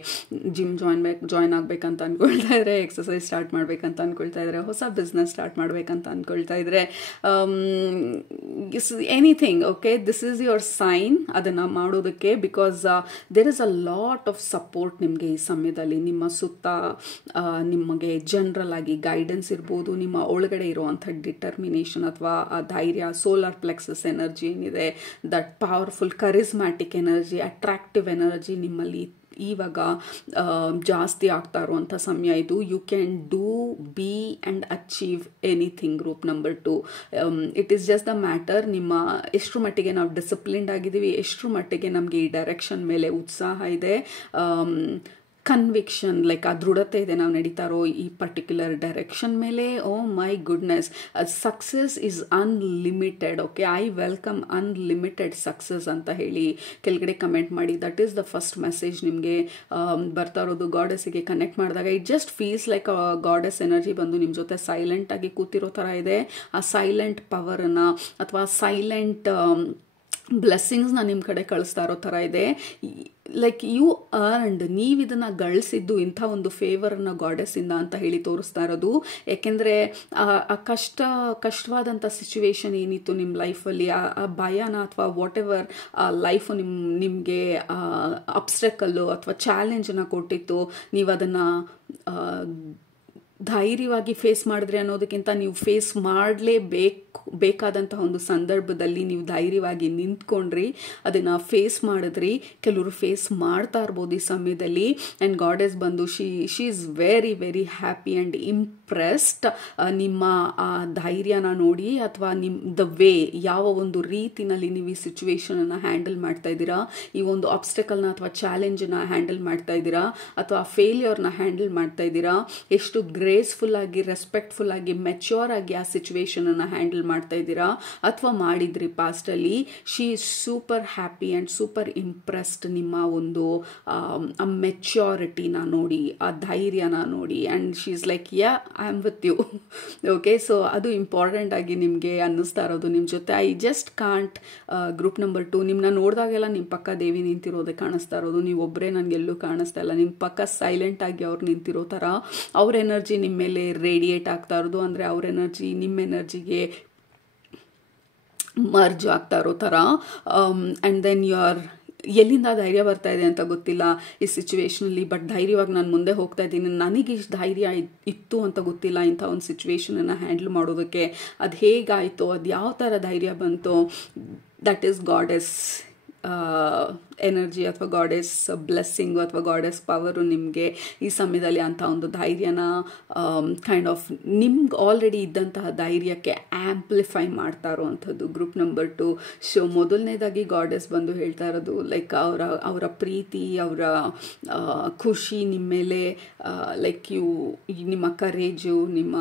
ಜಿಮ್ ಜಾಯ್ನ್ ಆಗಬೇಕಂತ ಅಂದ್ಕೊಳ್ತಾ ಇದ್ರೆ, ಎಕ್ಸಸೈಸ್ ಸ್ಟಾರ್ಟ್ ಮಾಡಬೇಕಂತ ಅಂದ್ಕೊಳ್ತಾ ಇದ್ರೆ, ಹೊಸ ಬಿಸ್ನೆಸ್ ಸ್ಟಾರ್ಟ್ ಮಾಡಬೇಕಂತ ಅಂದ್ಕೊಳ್ತಾ ಇದ್ರೆ, anything. Okay, this is your sign ಅದನ್ನು ಮಾಡೋದಕ್ಕೆ. Because there is a lot of support ನಿಮಗೆ ಈ ಸಮಯದಲ್ಲಿ. ನಿಮ್ಮ ಸುತ್ತ ನಿಮಗೆ ಜನರಲ್ ಆಗಿ ಗೈಡೆನ್ಸ್ ಇರ್ಬೋದು. ನಿಮ್ಮ ಒಳಗಡೆ ಇರುವಂಥ ಡಿಟರ್ಮಿನೇಷನ್ ಅಥವಾ ಧೈರ್ಯ, ಸೋಲಾರ್ ಪ್ಲೆಕ್ಸಸ್ ಎನರ್ಜಿ ಏನಿದೆ, that powerful charismatic energy, attractive energy ನಿಮ್ಮಲ್ಲಿ ಇವಾಗ ಜಾಸ್ತಿ ಆಗ್ತಾ ಇರುವಂಥ ಸಮಯ ಇದು. You can do, be and achieve anything. Group number 2, it is just the matter ನಿಮ್ಮ ಎಷ್ಟರ ಮಟ್ಟಿಗೆ ನಾವು ಡಿಸಿಪ್ಲಿನ್ಡ್ ಆಗಿದ್ದೀವಿ, ಎಷ್ಟರ ಮಟ್ಟಿಗೆ ನಮಗೆ ಈ ಡೈರೆಕ್ಷನ್ ಮೇಲೆ ಉತ್ಸಾಹ ಇದೆ, ಕನ್ವಿಕ್ಷನ್, ಲೈಕ್ ಆ ದೃಢತೆ ಇದೆ ನಾವು ನಡೀತಾ ಇರೋ ಈ ಪರ್ಟಿಕ್ಯುಲರ್ ಡೈರೆಕ್ಷನ್ ಮೇಲೆ. Oh my goodness, success is unlimited. Okay, I welcome unlimited success ಅಂತ ಹೇಳಿ ಕೆಳಗಡೆ ಕಮೆಂಟ್ ಮಾಡಿ. That is the first message ನಿಮಗೆ ಬರ್ತಾ ಇರೋದು. ಗಾಡೆಸ್ಸಿಗೆ ಕನೆಕ್ಟ್ ಮಾಡಿದಾಗ it just feels like goddess energy ಬಂದು ನಿಮ್ಮ ಜೊತೆ ಸೈಲೆಂಟ್ ಆಗಿ ಕೂತಿರೋ ಥರ ಇದೆ. ಆ ಸೈಲೆಂಟ್ ಪವರನ್ನು ಅಥವಾ ಸೈಲೆಂಟ್ ಬ್ಲೆಸ್ಸಿಂಗ್ಸ್ನ ನಿಮ್ಮ ಕಡೆ ಕಳಿಸ್ತಾ ಇರೋ ಥರ ಇದೆ. ಲೈಕ್ ಯು ಅರ್ನ್ಡ್, ನೀವು ಇದನ್ನು ಗಳಿಸಿದ್ದು ಇಂಥ ಒಂದು ಫೇವರನ್ನು ಗಾಡೆಸ್ಸಿಂದ ಅಂತ ಹೇಳಿ ತೋರಿಸ್ತಾ ಇರೋದು. ಯಾಕೆಂದರೆ ಆ ಕಷ್ಟವಾದಂಥ ಸಿಚುವೇಶನ್ ಏನಿತ್ತು ನಿಮ್ಮ ಲೈಫಲ್ಲಿ, ಆ ಭಯನ ಅಥವಾ ವಾಟ್ ಎವರ್ ಲೈಫು ನಿಮಗೆ ಅಬ್ಸ್ಟೆಕಲ್ಲು ಅಥವಾ ಚಾಲೆಂಜನ್ನು ಕೊಟ್ಟಿತ್ತು, ನೀವು ಅದನ್ನು ಧೈರ್ಯವಾಗಿ ಫೇಸ್ ಮಾಡಿದ್ರಿ ಅನ್ನೋದಕ್ಕಿಂತ ನೀವು ಫೇಸ್ ಬೇಕಾದಂತಹ ಒಂದು ಸಂದರ್ಭದಲ್ಲಿ ನೀವು ಧೈರ್ಯವಾಗಿ ನಿಂತ್ಕೊಂಡ್ರಿ, ಅದನ್ನು ಫೇಸ್ ಮಾಡಿದ್ರಿ. ಕೆಲವರು ಫೇಸ್ ಮಾಡ್ತಾ ಇರ್ಬೋದು ಈ ಸಮಯದಲ್ಲಿ. ಆ್ಯಂಡ್ ಗಾಡೆಸ್ ಬಂದು she is very very happy and impressed ನಿಮ್ಮ ಆ ಧೈರ್ಯನ ನೋಡಿ, ಅಥವಾ ದ ವೇ, ಯಾವ ಒಂದು ರೀತಿನಲ್ಲಿ ನೀವು ಈ ಸಿಚುವೇಶನನ್ನು ಹ್ಯಾಂಡಲ್ ಮಾಡ್ತಾ ಇದ್ದೀರಾ, ಈ ಒಂದು ಆಬ್ಸ್ಟೆಕಲ್ನ ಅಥವಾ ಚಾಲೆಂಜನ್ನು ಹ್ಯಾಂಡಲ್ ಮಾಡ್ತಾ ಇದ್ದೀರಾ, ಅಥವಾ ಫೇಲ್ಯೂರ್ನ ಹ್ಯಾಂಡಲ್ ಮಾಡ್ತಾ ಇದ್ದೀರಾ, ಎಷ್ಟು ಗ್ರೇಸ್ಫುಲ್ ಆಗಿ, ರೆಸ್ಪೆಕ್ಟ್ಫುಲ್ ಆಗಿ, ಮೆಚ್ಯೂರ್ ಆಗಿ ಆ ಸಿಚುವೇಶನನ್ನು ಹ್ಯಾಂಡಲ್ ಮಾಡ್ತಾ ಇದ್ದೀರಾ ಅಥವಾ ಮಾಡಿದ್ರಿ ಪಾಸ್ಟಲ್ಲಿ. She is super happy and super impressed ನಿಮ್ಮ ಒಂದು ಆ ಮೆಚ್ಯೂರಿಟಿನ ನೋಡಿ, ಆ ಧೈರ್ಯನ ನೋಡಿ. And she is like yeah, I am with you. Okay, so ಅದು ಇಂಪಾರ್ಟೆಂಟ್ ಆಗಿ ನಿಮಗೆ ಅನ್ನಿಸ್ತಾ ಇರೋದು ನಿಮ್ಮ ಜೊತೆ. I just can't. Group number 2, ನಿಮ್ಮನ್ನ ನೋಡಿದಾಗೆಲ್ಲ ನಿಮ್ಮ ಪಕ್ಕ ದೇವಿ ನಿಂತಿರೋದೇ ಕಾಣಿಸ್ತಾ ಇರೋದು. ನೀವು ಒಬ್ಬರೇ ನನಗೆಲ್ಲೂ ಕಾಣಿಸ್ತಾ ಇಲ್ಲ. ನಿಮ್ಮ ಪಕ್ಕ ಸೈಲೆಂಟ್ ಆಗಿ ಅವ್ರು ನಿಂತಿರೋ ಥರ ಅವ್ರ ಎನರ್ಜಿ ನಿಮ್ಮ ಮೇಲೆ ರೇಡಿಯೇಟ್ ಆಗ್ತಾ ಇರೋದು. ಅಂದರೆ ಅವ್ರ ಎನರ್ಜಿ ನಿಮ್ಮ ಎನರ್ಜಿಗೆ ಮರ್ಜ್ ಆಗ್ತಾ ಇರೋ ಥರ. ಆ್ಯಂಡ್ ದೆನ್ ಎಲ್ಲಿಂದ ಧೈರ್ಯ ಬರ್ತಾ ಇದೆ ಅಂತ ಗೊತ್ತಿಲ್ಲ ಈ ಸಿಚುವೇಶನಲ್ಲಿ, ಬಟ್ ಧೈರ್ಯವಾಗಿ ನಾನು ಮುಂದೆ ಹೋಗ್ತಾ ಇದ್ದೀನಿ. ನನಗೆ ಇಷ್ಟು ಧೈರ್ಯ ಇತ್ತು ಅಂತ ಗೊತ್ತಿಲ್ಲ ಇಂಥ ಒಂದು ಸಿಚುವೇಶನನ್ನು ಹ್ಯಾಂಡಲ್ ಮಾಡೋದಕ್ಕೆ. ಅದು ಹೇಗಾಯಿತು, ಅದು ಯಾವ ಥರ ಧೈರ್ಯ ಬಂತು, ದಟ್ ಈಸ್ ಗಾಡೆಸ್ ಎನರ್ಜಿ ಅಥವಾ ಗಾಡೆಸ್ ಬ್ಲೆಸ್ಸಿಂಗು ಅಥವಾ ಗಾಡೆಸ್ ಪವರು ನಿಮಗೆ ಈ ಸಮಯದಲ್ಲಿ ಅಂಥ ಒಂದು ಧೈರ್ಯನ ಕೈಂಡ್ ಆಫ್ ನಿಮ್ಗೆ ಆಲ್ರೆಡಿ ಇದ್ದಂತಹ ಧೈರ್ಯಕ್ಕೆ ಆ್ಯಂಪ್ಲಿಫೈ ಮಾಡ್ತಾ ಇರೋವಂಥದ್ದು. Group number 2. ಸೊ ಮೊದಲನೇದಾಗಿ ಗಾಡೆಸ್ ಬಂದು ಹೇಳ್ತಾ ಇರೋದು ಲೈಕ್ ಅವರ ಪ್ರೀತಿ, ಅವರ ಖುಷಿ ನಿಮ್ಮ ಮೇಲೆ, ಲೈಕ್ ನಿಮ್ಮ ಕರೇಜು, ನಿಮ್ಮ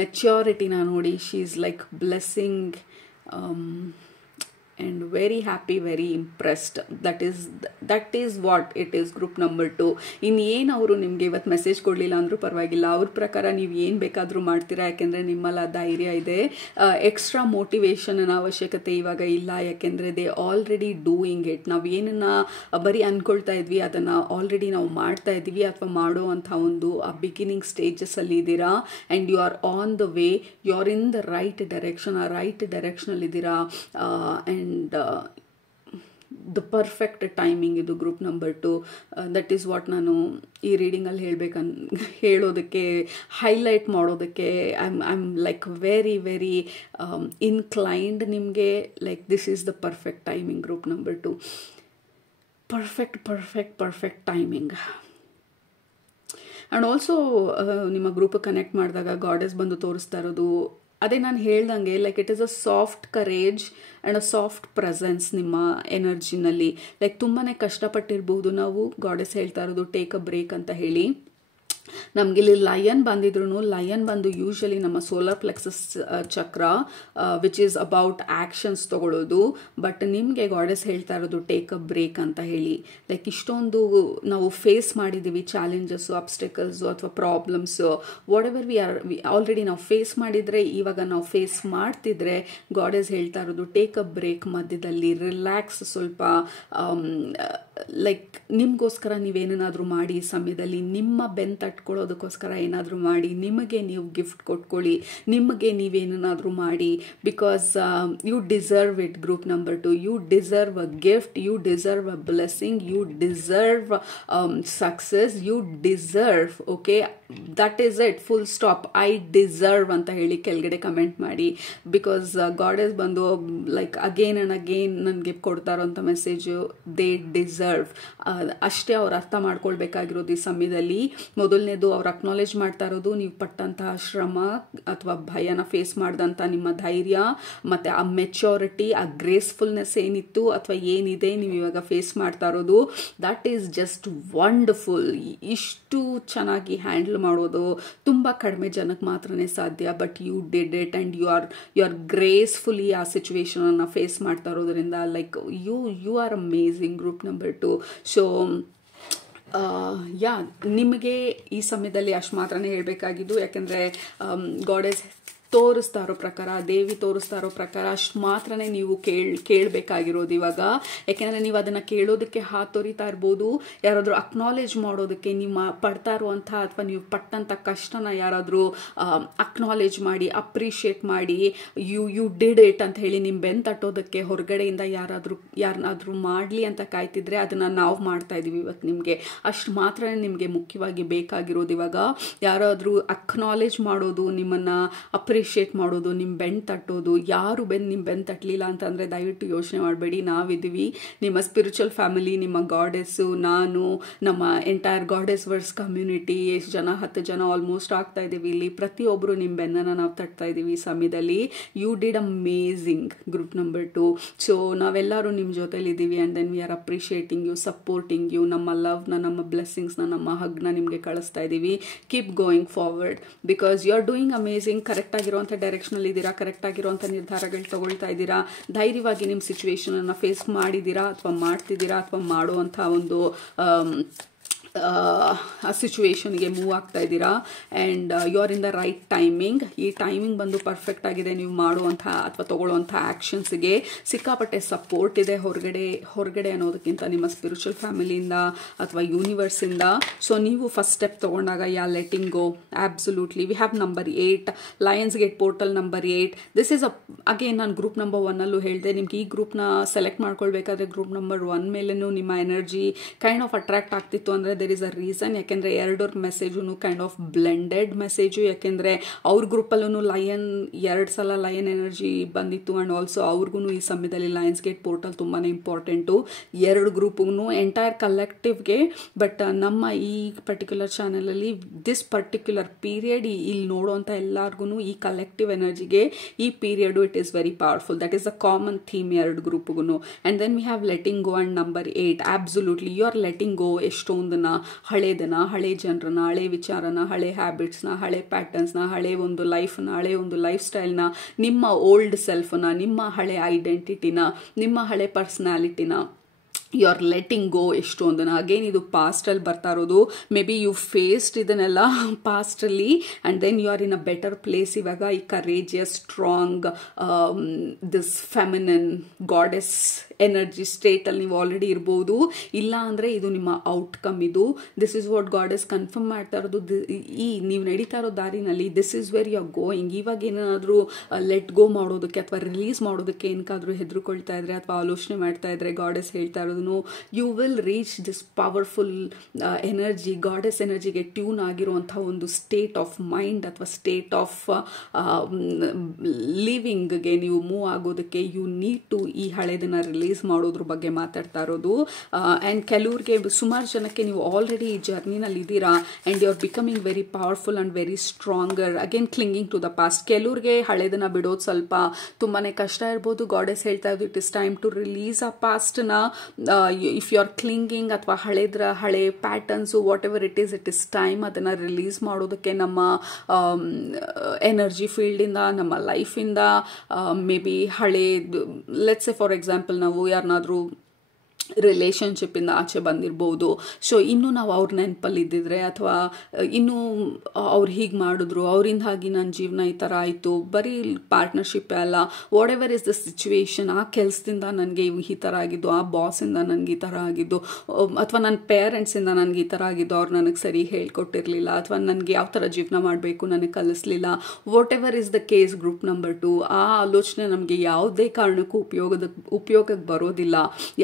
ಮೆಚ್ಯೂರಿಟಿನ ನೋಡಿ. She is like blessing and very happy, very impressed. That is what it is. Group number 2. ಇನ್ನೇನು ಅವರು ನಿಮಗೆ ಇವತ್ತು ಮೆಸೇಜ್ ಕೊಡಲಿಲ್ಲ ಅಂದರೂ ಪರವಾಗಿಲ್ಲ, ಅವ್ರ ಪ್ರಕಾರ ನೀವು ಏನು ಬೇಕಾದರೂ ಮಾಡ್ತೀರಾ, ಯಾಕೆಂದರೆ ನಿಮ್ಮಲ್ಲಿ ಆ ಧೈರ್ಯ ಇದೆ. ಎಕ್ಸ್ಟ್ರಾ ಮೋಟಿವೇಶನ್ನ ಅವಶ್ಯಕತೆ ಇವಾಗ ಇಲ್ಲ, ಯಾಕೆಂದರೆ ದೇ ಆಲ್ರೆಡಿ ಡೂಯಿಂಗ್ ಇಟ್. ನಾವು ಏನನ್ನು ಬರೀ ಅಂದ್ಕೊಳ್ತಾ ಇದ್ವಿ ಅದನ್ನು ಆಲ್ರೆಡಿ ನಾವು ಮಾಡ್ತಾ ಇದ್ವಿ ಅಥವಾ ಮಾಡೋ ಅಂಥ ಒಂದು ಆ ಬಿಗಿನಿಂಗ್ ಸ್ಟೇಜಸ್ಸಲ್ಲಿ ಇದ್ದೀರಾ. And you are on the way, you are in the right direction, ಆ ರೈಟ್ ಡೈರೆಕ್ಷನಲ್ಲಿದ್ದೀರಾ. ಆ್ಯಂಡ್ ದ ಪರ್ಫೆಕ್ಟ್ ಟೈಮಿಂಗ್ ಇದು group number 2. That is what ನಾನು ಈ ರೀಡಿಂಗಲ್ಲಿ ಹೇಳೋದಕ್ಕೆ ಹೈಲೈಟ್ ಮಾಡೋದಕ್ಕೆ I am like very very inclined ನಿಮಗೆ. Like this is the perfect timing group number 2. Perfect timing. And also ನಿಮ್ಮ ಗ್ರೂಪ್ ಕನೆಕ್ಟ್ ಮಾಡಿದಾಗ ಗಾಡೆಸ್ ಬಂದು ತೋರಿಸ್ತಾ ಇರೋದು ಅದೇ ನಾನು ಹೇಳ್ದಂಗೆ, like it is a soft courage and a soft presence ನಿಮ್ಮ ಎನರ್ಜಿನಲ್ಲಿ. ಲೈಕ್ ತುಂಬಾ ಕಷ್ಟಪಟ್ಟಿರ್ಬೋದು ನಾವು. ಗಾಡೆಸ್ ಹೇಳ್ತಾ ಇರೋದು ಟೇಕ್ ಅ ಬ್ರೇಕ್ ಅಂತ ಹೇಳಿ. ನಮಗೆ ಇಲ್ಲಿ ಲಯನ್ ಬಂದಿದ್ರು, ಲಯನ್ ಬಂದು ಯೂಶಲಿ ನಮ್ಮ ಸೋಲಾರ್ ಪ್ಲೆಕ್ಸಸ್ ಚಕ್ರ, ವಿಚ್ ಈಸ್ ಅಬೌಟ್ ಆ್ಯಕ್ಷನ್ಸ್ ತಗೊಳ್ಳೋದು. ಬಟ್ ನಿಮಗೆ ಗಾಡೆಸ್ ಹೇಳ್ತಾ ಇರೋದು ಟೇಕ್ ಅ ಬ್ರೇಕ್ ಅಂತ ಹೇಳಿ. ಲೈಕ್ ಇಷ್ಟೊಂದು ನಾವು ಫೇಸ್ ಮಾಡಿದ್ದೀವಿ ಚಾಲೆಂಜಸ್ಸು, ಅಬ್ಸ್ಟೆಕಲ್ಸು ಅಥವಾ problems, what ever we already ನಾವು ಫೇಸ್ ಮಾಡಿದರೆ, ಇವಾಗ ನಾವು ಫೇಸ್ ಮಾಡ್ತಿದ್ರೆ ಗಾಡೆಸ್ ಹೇಳ್ತಾ ಇರೋದು ಟೇಕ್ ಅ ಬ್ರೇಕ್, ಮಧ್ಯದಲ್ಲಿ ರಿಲ್ಯಾಕ್ಸ್, ಸ್ವಲ್ಪ ಲೈಕ್ ನಿಮಗೋಸ್ಕರ ನೀವೇನಾದರೂ ಮಾಡಿ, ಈ ಸಮಯದಲ್ಲಿ ನಿಮ್ಮ ಬೆನ್ನು ತಟ್ಕೊಳ್ಳೋದಕ್ಕೋಸ್ಕರ ಏನಾದರೂ ಮಾಡಿ, ನಿಮಗೆ ನೀವು ಗಿಫ್ಟ್ ಕೊಟ್ಕೊಳ್ಳಿ, ನಿಮಗೆ ನೀವೇನಾದರೂ ಮಾಡಿ. Because you deserve it group number 2. You deserve a gift, you deserve a blessing, you deserve success, you deserve. Okay, that is it, full stop. I deserve ಅಂತ ಹೇಳಿ ಕೆಳಗಡೆ ಕಮೆಂಟ್ ಮಾಡಿ. ಬಿಕಾಸ್ ಗಾಡೆಸ್ ಬಂದು like again and again ನನಗೆ ಕೊಡ್ತಾ ಇರೋಂಥ message they deserve deserve, ಅಷ್ಟೇ ಅವ್ರು ಅರ್ಥ ಮಾಡ್ಕೊಳ್ಬೇಕಾಗಿರೋದು ಈ ಸಮಯದಲ್ಲಿ. ಮೊದಲನೇದು ಅವ್ರು ಅಕ್ನಾಲೇಜ್ ಮಾಡ್ತಾ ಇರೋದು ನೀವು ಪಟ್ಟಂತಹ ಶ್ರಮ ಅಥವಾ ಭಯನ ಫೇಸ್ ಮಾಡಿದಂಥ ನಿಮ್ಮ ಧೈರ್ಯ ಮತ್ತು ಆ ಮೆಚೂರಿಟಿ, ಆ ಗ್ರೇಸ್ಫುಲ್ನೆಸ್ ಏನಿತ್ತು ಅಥವಾ ಏನಿದೆ ನೀವು ಇವಾಗ ಫೇಸ್ ಮಾಡ್ತಾ ಇರೋದು, ದಟ್ ಈಸ್ ಜಸ್ಟ್ ವಂಡರ್ಫುಲ್. ಇಷ್ಟು ಚೆನ್ನಾಗಿ ಹ್ಯಾಂಡಲ್ ಮಾಡೋದು ತುಂಬ ಕಡಿಮೆ ಜನಕ್ಕೆ ಮಾತ್ರನೇ ಸಾಧ್ಯ. But you did it and you are gracefully ಆ ಸಿಚುವೇಶನನ್ನು ಫೇಸ್ ಮಾಡ್ತಾ ಇರೋದ್ರಿಂದ like you are amazing group number 2. So ನಿಮಗೆ ಈ ಸಮಯದಲ್ಲಿ ಅಷ್ಟು ಮಾತ್ರನೇ ಹೇಳಬೇಕಾಗಿದ್ದು. ಯಾಕೆಂದರೆ ಗಾಡೆಸ್ ತೋರಿಸ್ತಾ ಇರೋ ಪ್ರಕಾರ, ದೇವಿ ತೋರಿಸ್ತಾ ಇರೋ ಪ್ರಕಾರ ಅಷ್ಟು ಮಾತ್ರನೇ ನೀವು ಕೇಳಬೇಕಾಗಿರೋದು ಇವಾಗ. ಯಾಕೆಂದರೆ ನೀವು ಅದನ್ನು ಕೇಳೋದಕ್ಕೆ ಹಾತೊರಿತಾ ಇರ್ಬೋದು, ಯಾರಾದರೂ ಅಕ್ನಾಲೇಜ್ ಮಾಡೋದಕ್ಕೆ ನಿಮ್ಮ ಪಡ್ತಾ ಇರುವಂಥ ಅಥವಾ ನೀವು ಪಟ್ಟಂಥ ಕಷ್ಟನ ಯಾರಾದರೂ ಅಕ್ನಾಲೇಜ್ ಮಾಡಿ ಅಪ್ರಿಷಿಯೇಟ್ ಮಾಡಿ ಯು ಡಿಡ್ ಇಟ್ ಅಂತ ಹೇಳಿ ನಿಮ್ಮ ಬೆನ್ನು ತಟ್ಟೋದಕ್ಕೆ ಹೊರಗಡೆಯಿಂದ ಯಾರನ್ನಾದರೂ ಮಾಡಲಿ ಅಂತ ಕಾಯ್ತಿದ್ರೆ ಅದನ್ನು ನಾವು ಮಾಡ್ತಾ ಇದ್ದೀವಿ ಇವತ್ತು ನಿಮಗೆ. ಅಷ್ಟು ಮಾತ್ರ ನಿಮಗೆ ಮುಖ್ಯವಾಗಿ ಬೇಕಾಗಿರೋದು ಇವಾಗ. ಯಾರಾದರೂ ಅಕ್ನಾಲೇಜ್ ಮಾಡೋದು, ನಿಮ್ಮನ್ನು ಅಪ್ರಿಷಿಯೇಟ್ ಮಾಡೋದು, ನಿಮ್ಮ ಬೆನ್ನು ತಟ್ಟೋದು. ಯಾರು ನಿಮ್ಮ ಬೆನ್ನು ತಟ್ಟಲಿಲ್ಲ ಅಂತಂದರೆ ದಯವಿಟ್ಟು ಯೋಚನೆ ಮಾಡಬೇಡಿ, ನಾವಿದ್ದೀವಿ. ನಿಮ್ಮ ಸ್ಪಿರಿಚುವಲ್ ಫ್ಯಾಮಿಲಿ, ನಿಮ್ಮ ಗಾಡೆಸ್ಸು, ನಾನು, ನಮ್ಮ ಎಂಟೈರ್ ಗಾಡೆಸ್ ವರ್ಸ್ ಕಮ್ಯುನಿಟಿ, ಎಷ್ಟು ಜನ 10 ಜನ ಆಲ್ಮೋಸ್ಟ್ ಆಗ್ತಾ ಇದ್ದೀವಿ ಇಲ್ಲಿ. ಪ್ರತಿಯೊಬ್ಬರು ನಿಮ್ಮ ಬೆನ್ನನ್ನು ನಾವು ತಟ್ತಾ ಇದ್ದೀವಿ ಈ ಸಮಯದಲ್ಲಿ. You did amazing group number 2. So ನಾವೆಲ್ಲರೂ ನಿಮ್ಮ ಜೊತೆಲಿದ್ದೀವಿ and then we are appreciating you, supporting you. ನಮ್ಮ ಲವ್ನ, ನಮ್ಮ ಬ್ಲೆಸ್ಸಿಂಗ್ಸ್ನ, ನಮ್ಮ ಹಗ್ನ ನಿಮಗೆ ಕಳಿಸ್ತಾ ಇದ್ದೀವಿ. Keep going forward because you are doing amazing. Correct ಆಗಿರುವಂಥ ಡೈರೆಕ್ಷನಲ್ಲಿ ಇದ್ದೀರಾ, ಕರೆಕ್ಟ್ ಆಗಿರುವಂಥ ನಿರ್ಧಾರಗಳು ತಗೊಳ್ತಾ ಇದ್ದೀರಾ, ಧೈರ್ಯವಾಗಿ ನಿಮ್ಮ ಸಿಚುವೇಶನನ್ನು ಫೇಸ್ ಮಾಡಿದ್ದೀರಾ ಅಥವಾ ಮಾಡ್ತಿದ್ದೀರಾ ಅಥವಾ ಮಾಡುವಂಥ ಒಂದು ಆ ಸಿಚುವೇಶನ್ಗೆ ಮೂವ್ ಆಗ್ತಾ ಇದ್ದೀರಾ. And you are in the right timing. ಈ ಟೈಮಿಂಗ್ ಬಂದು ಪರ್ಫೆಕ್ಟ್ ಆಗಿದೆ. ನೀವು ಮಾಡುವಂಥ ಅಥವಾ ತಗೊಳ್ಳುವಂಥ ಆ್ಯಕ್ಷನ್ಸ್ಗೆ ಸಿಕ್ಕಾಪಟ್ಟೆ ಸಪೋರ್ಟ್ ಇದೆ ಹೊರಗಡೆ ಅನ್ನೋದಕ್ಕಿಂತ ನಿಮ್ಮ ಸ್ಪಿರಿಚುವಲ್ ಫ್ಯಾಮಿಲಿಯಿಂದ ಅಥವಾ ಯೂನಿವರ್ಸಿಂದ. ಸೊ ನೀವು ಫಸ್ಟ್ ಸ್ಟೆಪ್ ತೊಗೊಂಡಾಗ letting go. Absolutely we have number 8, Lions gate portal number 8. This is again ನಾನು ಗ್ರೂಪ್ ನಂಬರ್ 1ಅಲ್ಲೂ ಹೇಳಿದೆ, ನಿಮ್ಗೆ ಈ ಗ್ರೂಪ್ನ ಸೆಲೆಕ್ಟ್ ಮಾಡ್ಕೊಳ್ಬೇಕಾದ್ರೆ ಗ್ರೂಪ್ ನಂಬರ್ 1 ಮೇಲೂ ನಿಮ್ಮ ಎನರ್ಜಿ ಕೈಂಡ್ ಆಫ್ ಅಟ್ರಾಕ್ಟ್ ಆಗ್ತಿತ್ತು ಅಂದರೆ ದೇರ್ ಇಸ್ ಅ ರೀಸನ್. ಯಾಕೆಂದರೆ ಎರಡರ message kind of blended message. ಯಾಕೆಂದರೆ ಅವ್ರ ಗ್ರೂಪಲ್ಲೂ 2 ಸಲ ಲಯನ್ ಎನರ್ಜಿ ಬಂದಿತ್ತು ಆ್ಯಂಡ್ ಆಲ್ಸೋ ಅವ್ರಿಗೂ ಈ ಸಮಯದಲ್ಲಿ ಲಯನ್ಸ್ ಗೇಟ್ ಪೋರ್ಟಲ್ ತುಂಬಾ ಇಂಪಾರ್ಟೆಂಟು 2 ಗ್ರೂಪ್ಗೂ, ಎಂಟೈರ್ ಕಲೆಕ್ಟಿವ್ಗೆ. ಬಟ್ ನಮ್ಮ ಈ ಪರ್ಟಿಕ್ಯುಲರ್ ಚಾನಲಲ್ಲಿ ದಿಸ್ ಪರ್ಟಿಕ್ಯುಲರ್ ಪೀರಿಯಡ್ ಇಲ್ಲಿ ನೋಡುವಂಥ ಎಲ್ಲರಿಗೂ ಈ ಕಲೆಕ್ಟಿವ್ ಎನರ್ಜಿಗೆ ಈ period it is very powerful. That is a common theme 2 ಗ್ರೂಪ್ಗೂ. And then we have letting go and number 8. Absolutely you are letting go ಎಷ್ಟೊಂದನ್ನ, ಹಳೇದನ್ನ, ಹಳೆ ಜನರನ್ನ, ಹಳೆ ವಿಚಾರನ, ಹಳೆ ಹ್ಯಾಬಿಟ್ಸ್ನ, ಹಳೆ ಪ್ಯಾಟರ್ನ್ಸ್ನ, ಹಳೆ ಒಂದು ಲೈಫ್ನ, ಹಳೆ ಒಂದು ಲೈಫ್ ಸ್ಟೈಲ್ನ, ನಿಮ್ಮ ಓಲ್ಡ್ ಸೆಲ್ಫ್ನ, ನಿಮ್ಮ ಹಳೆ ಐಡೆಂಟಿಟಿನ, ನಿಮ್ಮ ಹಳೆ ಪರ್ಸ್ನಾಲಿಟಿನ ಯು ಆರ್ ಲೆಟಿಂಗ್ ಗೋ ಎಷ್ಟೊಂದನ್ನು. ಅಗೇನ್ ಇದು ಪಾಸ್ಟಲ್ಲಿ ಬರ್ತಾ ಇರೋದು. ಮೇ ಬಿ ಯು ಫೇಸ್ಡ್ ಇದನ್ನೆಲ್ಲ ಪಾಸ್ಟಲ್ಲಿ and then you are in a better place ಇವಾಗ. ಈ courageous, strong, this feminine goddess energy ಸ್ಟೇಟಲ್ಲಿ ನೀವು ಆಲ್ರೆಡಿ ಇರ್ಬೋದು. ಇಲ್ಲ ಅಂದರೆ ಇದು ನಿಮ್ಮ ಔಟ್ಕಮ್. ಇದು this is what goddess confirm ಮಾಡ್ತಾ ಇರೋದು. ಈ ನೀವು ನಡೀತಾ ಇರೋ ದಾರಿನಲ್ಲಿ this is where you are going. ಇವಾಗ ಏನಾದರೂ ಲೆಟ್ ಗೋ ಮಾಡೋದಕ್ಕೆ ಅಥವಾ ರಿಲೀಸ್ ಮಾಡೋದಕ್ಕೆ ಏನಕ್ಕಾದರೂ ಹೆದರ್ಕೊಳ್ತಾ ಇದ್ರೆ ಅಥವಾ ಆಲೋಚನೆ ಮಾಡ್ತಾ ಇದ್ರೆ ಗಾಡೆಸ್ ಹೇಳ್ತಾ ಇರೋದು you will reach this powerful energy, goddess ಎನರ್ಜಿಗೆ ಟ್ಯೂನ್ ಆಗಿರುವಂಥ ಒಂದು ಸ್ಟೇಟ್ ಆಫ್ ಮೈಂಡ್ ಅಥವಾ ಸ್ಟೇಟ್ ಆಫ್ ಲಿವಿಂಗ್ಗೆ ನೀವು ಮೂವ್ ಆಗೋದಕ್ಕೆ ಯು ನೀಡ್ ಟು ಈ ಹಳೆದನ್ನು ರಿಲೀಸ್ ಮಾಡೋದ್ರ ಬಗ್ಗೆ ಮಾತಾಡ್ತಾ ಇರೋದು. ಆ್ಯಂಡ್ ಕೆಲವ್ರಿಗೆ, ಸುಮಾರು ಜನಕ್ಕೆ ನೀವು ಆಲ್ರೆಡಿ ಈ ಜರ್ನಿನಲ್ಲಿ ಇದ್ದೀರಾ and you are becoming very powerful and very stronger. Again clinging to the past. ಕೆಲವ್ರಿಗೆ ಹಳೆದನ್ನು ಬಿಡೋದು ಸ್ವಲ್ಪ ತುಂಬಾ ಕಷ್ಟ ಇರ್ಬೋದು. ಗಾಡೆಸ್ ಹೇಳ್ತಾ ಇರೋದು it is time to release ಆ ಪಾಸ್ಟ್ನ. ಇಫ್ ಯು ಆರ್ ಕ್ಲಿಂಗಿಂಗ್ ಅಥವಾ ಹಳೆ patterns whatever it is time ಅದನ್ನು ರಿಲೀಸ್ ಮಾಡೋದಕ್ಕೆ ನಮ್ಮ ಎನರ್ಜಿ ಫೀಲ್ಡಿಂದ, ನಮ್ಮ ಲೈಫಿಂದ. ಮೇ ಬಿ ಹಳೇದು, ಲೆಟ್ಸ್ ಸೇ ಫಾರ್ ಎಕ್ಸಾಂಪಲ್ ನಾವು ಯಾರನ್ನಾದರೂ ರಿಲೇಷನ್ಶಿಪ್ಪಿಂದ ಆಚೆ ಬಂದಿರ್ಬೋದು. ಸೊ ಇನ್ನೂ ನಾವು ಅವ್ರ ನೆನಪಲ್ಲಿ ಇದ್ದಿದ್ರೆ ಅಥವಾ ಇನ್ನೂ ಅವ್ರು ಹೀಗೆ ಮಾಡಿದ್ರು, ಅವರಿಂದ ಹಾಗೆ ನನ್ನ ಜೀವನ ಈ ಥರ ಆಯಿತು, ಬರೀ ಪಾರ್ಟ್ನರ್ಶಿಪ್ಪೇ ಅಲ್ಲ, what ever is the situation, ಆ ಕೆಲಸದಿಂದ ನನಗೆ ಈ ಥರ ಆಗಿದ್ದು, ಆ ಬಾಸಿಂದ ನನಗೆ ಈ ಥರ ಆಗಿದ್ದು, ಅಥವಾ ನನ್ನ ಪೇರೆಂಟ್ಸಿಂದ ನನಗೆ ಈ ಥರ ಆಗಿದ್ದು, ಅವ್ರು ನನಗೆ ಸರಿ ಹೇಳ್ಕೊಟ್ಟಿರಲಿಲ್ಲ, ಅಥವಾ ನನಗೆ ಯಾವ ಥರ ಜೀವನ ಮಾಡಬೇಕು ನನಗೆ ಕಲಿಸ್ಲಿಲ್ಲ, whatever is the case group number 2. ಆ ಆಲೋಚನೆ ನಮಗೆ ಯಾವುದೇ ಕಾರಣಕ್ಕೂ ಉಪಯೋಗಕ್ಕೆ ಬರೋದಿಲ್ಲ.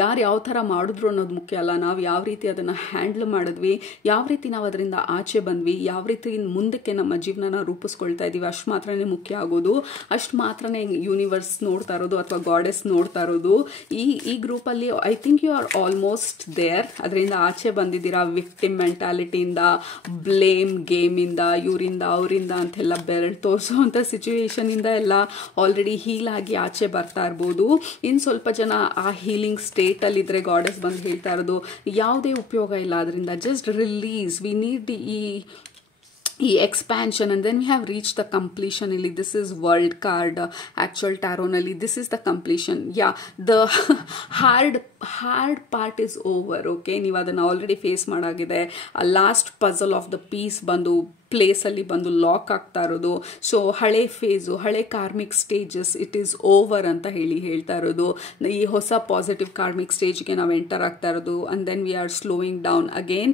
ಯಾರು ಯಾವ ಥರ ಥರ ಮಾಡಿದ್ರು ಅನ್ನೋದು ಮುಖ್ಯ ಅಲ್ಲ, ನಾವು ಯಾವ ರೀತಿ ಅದನ್ನು ಹ್ಯಾಂಡಲ್ ಮಾಡಿದ್ವಿ, ಯಾವ ರೀತಿ ನಾವು ಅದರಿಂದ ಆಚೆ ಬಂದ್ವಿ, ಯಾವ ರೀತಿ ಮುಂದಕ್ಕೆ ನಮ್ಮ ಜೀವನನ ರೂಪಿಸ್ಕೊಳ್ತಾ ಇದ್ದೀವಿ, ಅಷ್ಟು ಮಾತ್ರನೇ ಮುಖ್ಯ ಆಗೋದು. ಅಷ್ಟು ಮಾತ್ರನೇ ಯೂನಿವರ್ಸ್ ನೋಡ್ತಾ ಇರೋದು ಅಥವಾ ಗಾಡೆಸ್ ನೋಡ್ತಾ ಇರೋದು. ಈ ಗ್ರೂಪಲ್ಲಿ I think you are almost there. ಅದರಿಂದ ಆಚೆ ಬಂದಿದ್ದೀರಾ. ವಿಕ್ಟಿಮ್ ಮೆಂಟಾಲಿಟಿಯಿಂದ, ಬ್ಲೇಮ್ ಗೇಮಿಂದ, ಇವರಿಂದ ಅವರಿಂದ ಅಂತೆಲ್ಲ ಬೆರಳು ತೋರಿಸುವಂಥ ಸಿಚುವೇಶನಿಂದ ಎಲ್ಲ ಆಲ್ರೆಡಿ ಹೀಲ್ ಆಗಿ ಆಚೆ ಬರ್ತಾ ಇರ್ಬೋದು. ಇನ್ನು ಸ್ವಲ್ಪ ಜನ ಆ ಹೀಲಿಂಗ್ ಸ್ಟೇಟಲ್ಲಿದ್ದರೆ ಗಾಡೆಸ್ ಬಂದು ಹೇಳ್ತಾ ಇರೋದು ಯಾವುದೇ ಉಪಯೋಗ ಇಲ್ಲ ಅದರಿಂದ, ಜಸ್ಟ್ ರಿಲೀಸ್, ವಿ ನೀಡ್ ಈ expansion and then we have reach the completion. ಇಲ್ಲಿ this is world card actual ಟ್ಯಾರೋನಲ್ಲಿ, this is the completion. The hard part is over. Okay, ನೀವು ಅದನ್ನು ಆಲ್ರೆಡಿ ಫೇಸ್ ಮಾಡಾಗಿದೆ. Last puzzle of the piece ಬಂದು ಪ್ಲೇಸಲ್ಲಿ ಬಂದು lock ಆಗ್ತಾ ಇರೋದು. ಸೊ ಹಳೆ ಫೇಸು, ಹಳೆ karmic stages it is over ಅಂತ ಹೇಳ್ತಾ ಇರೋದು. ಈ ಹೊಸ ಪಾಸಿಟಿವ್ ಕಾರ್ಮಿಕ್ ಸ್ಟೇಜ್ಗೆ ನಾವು ಎಂಟರ್ ಆಗ್ತಾ ಇರೋದು. And then we are slowing down again.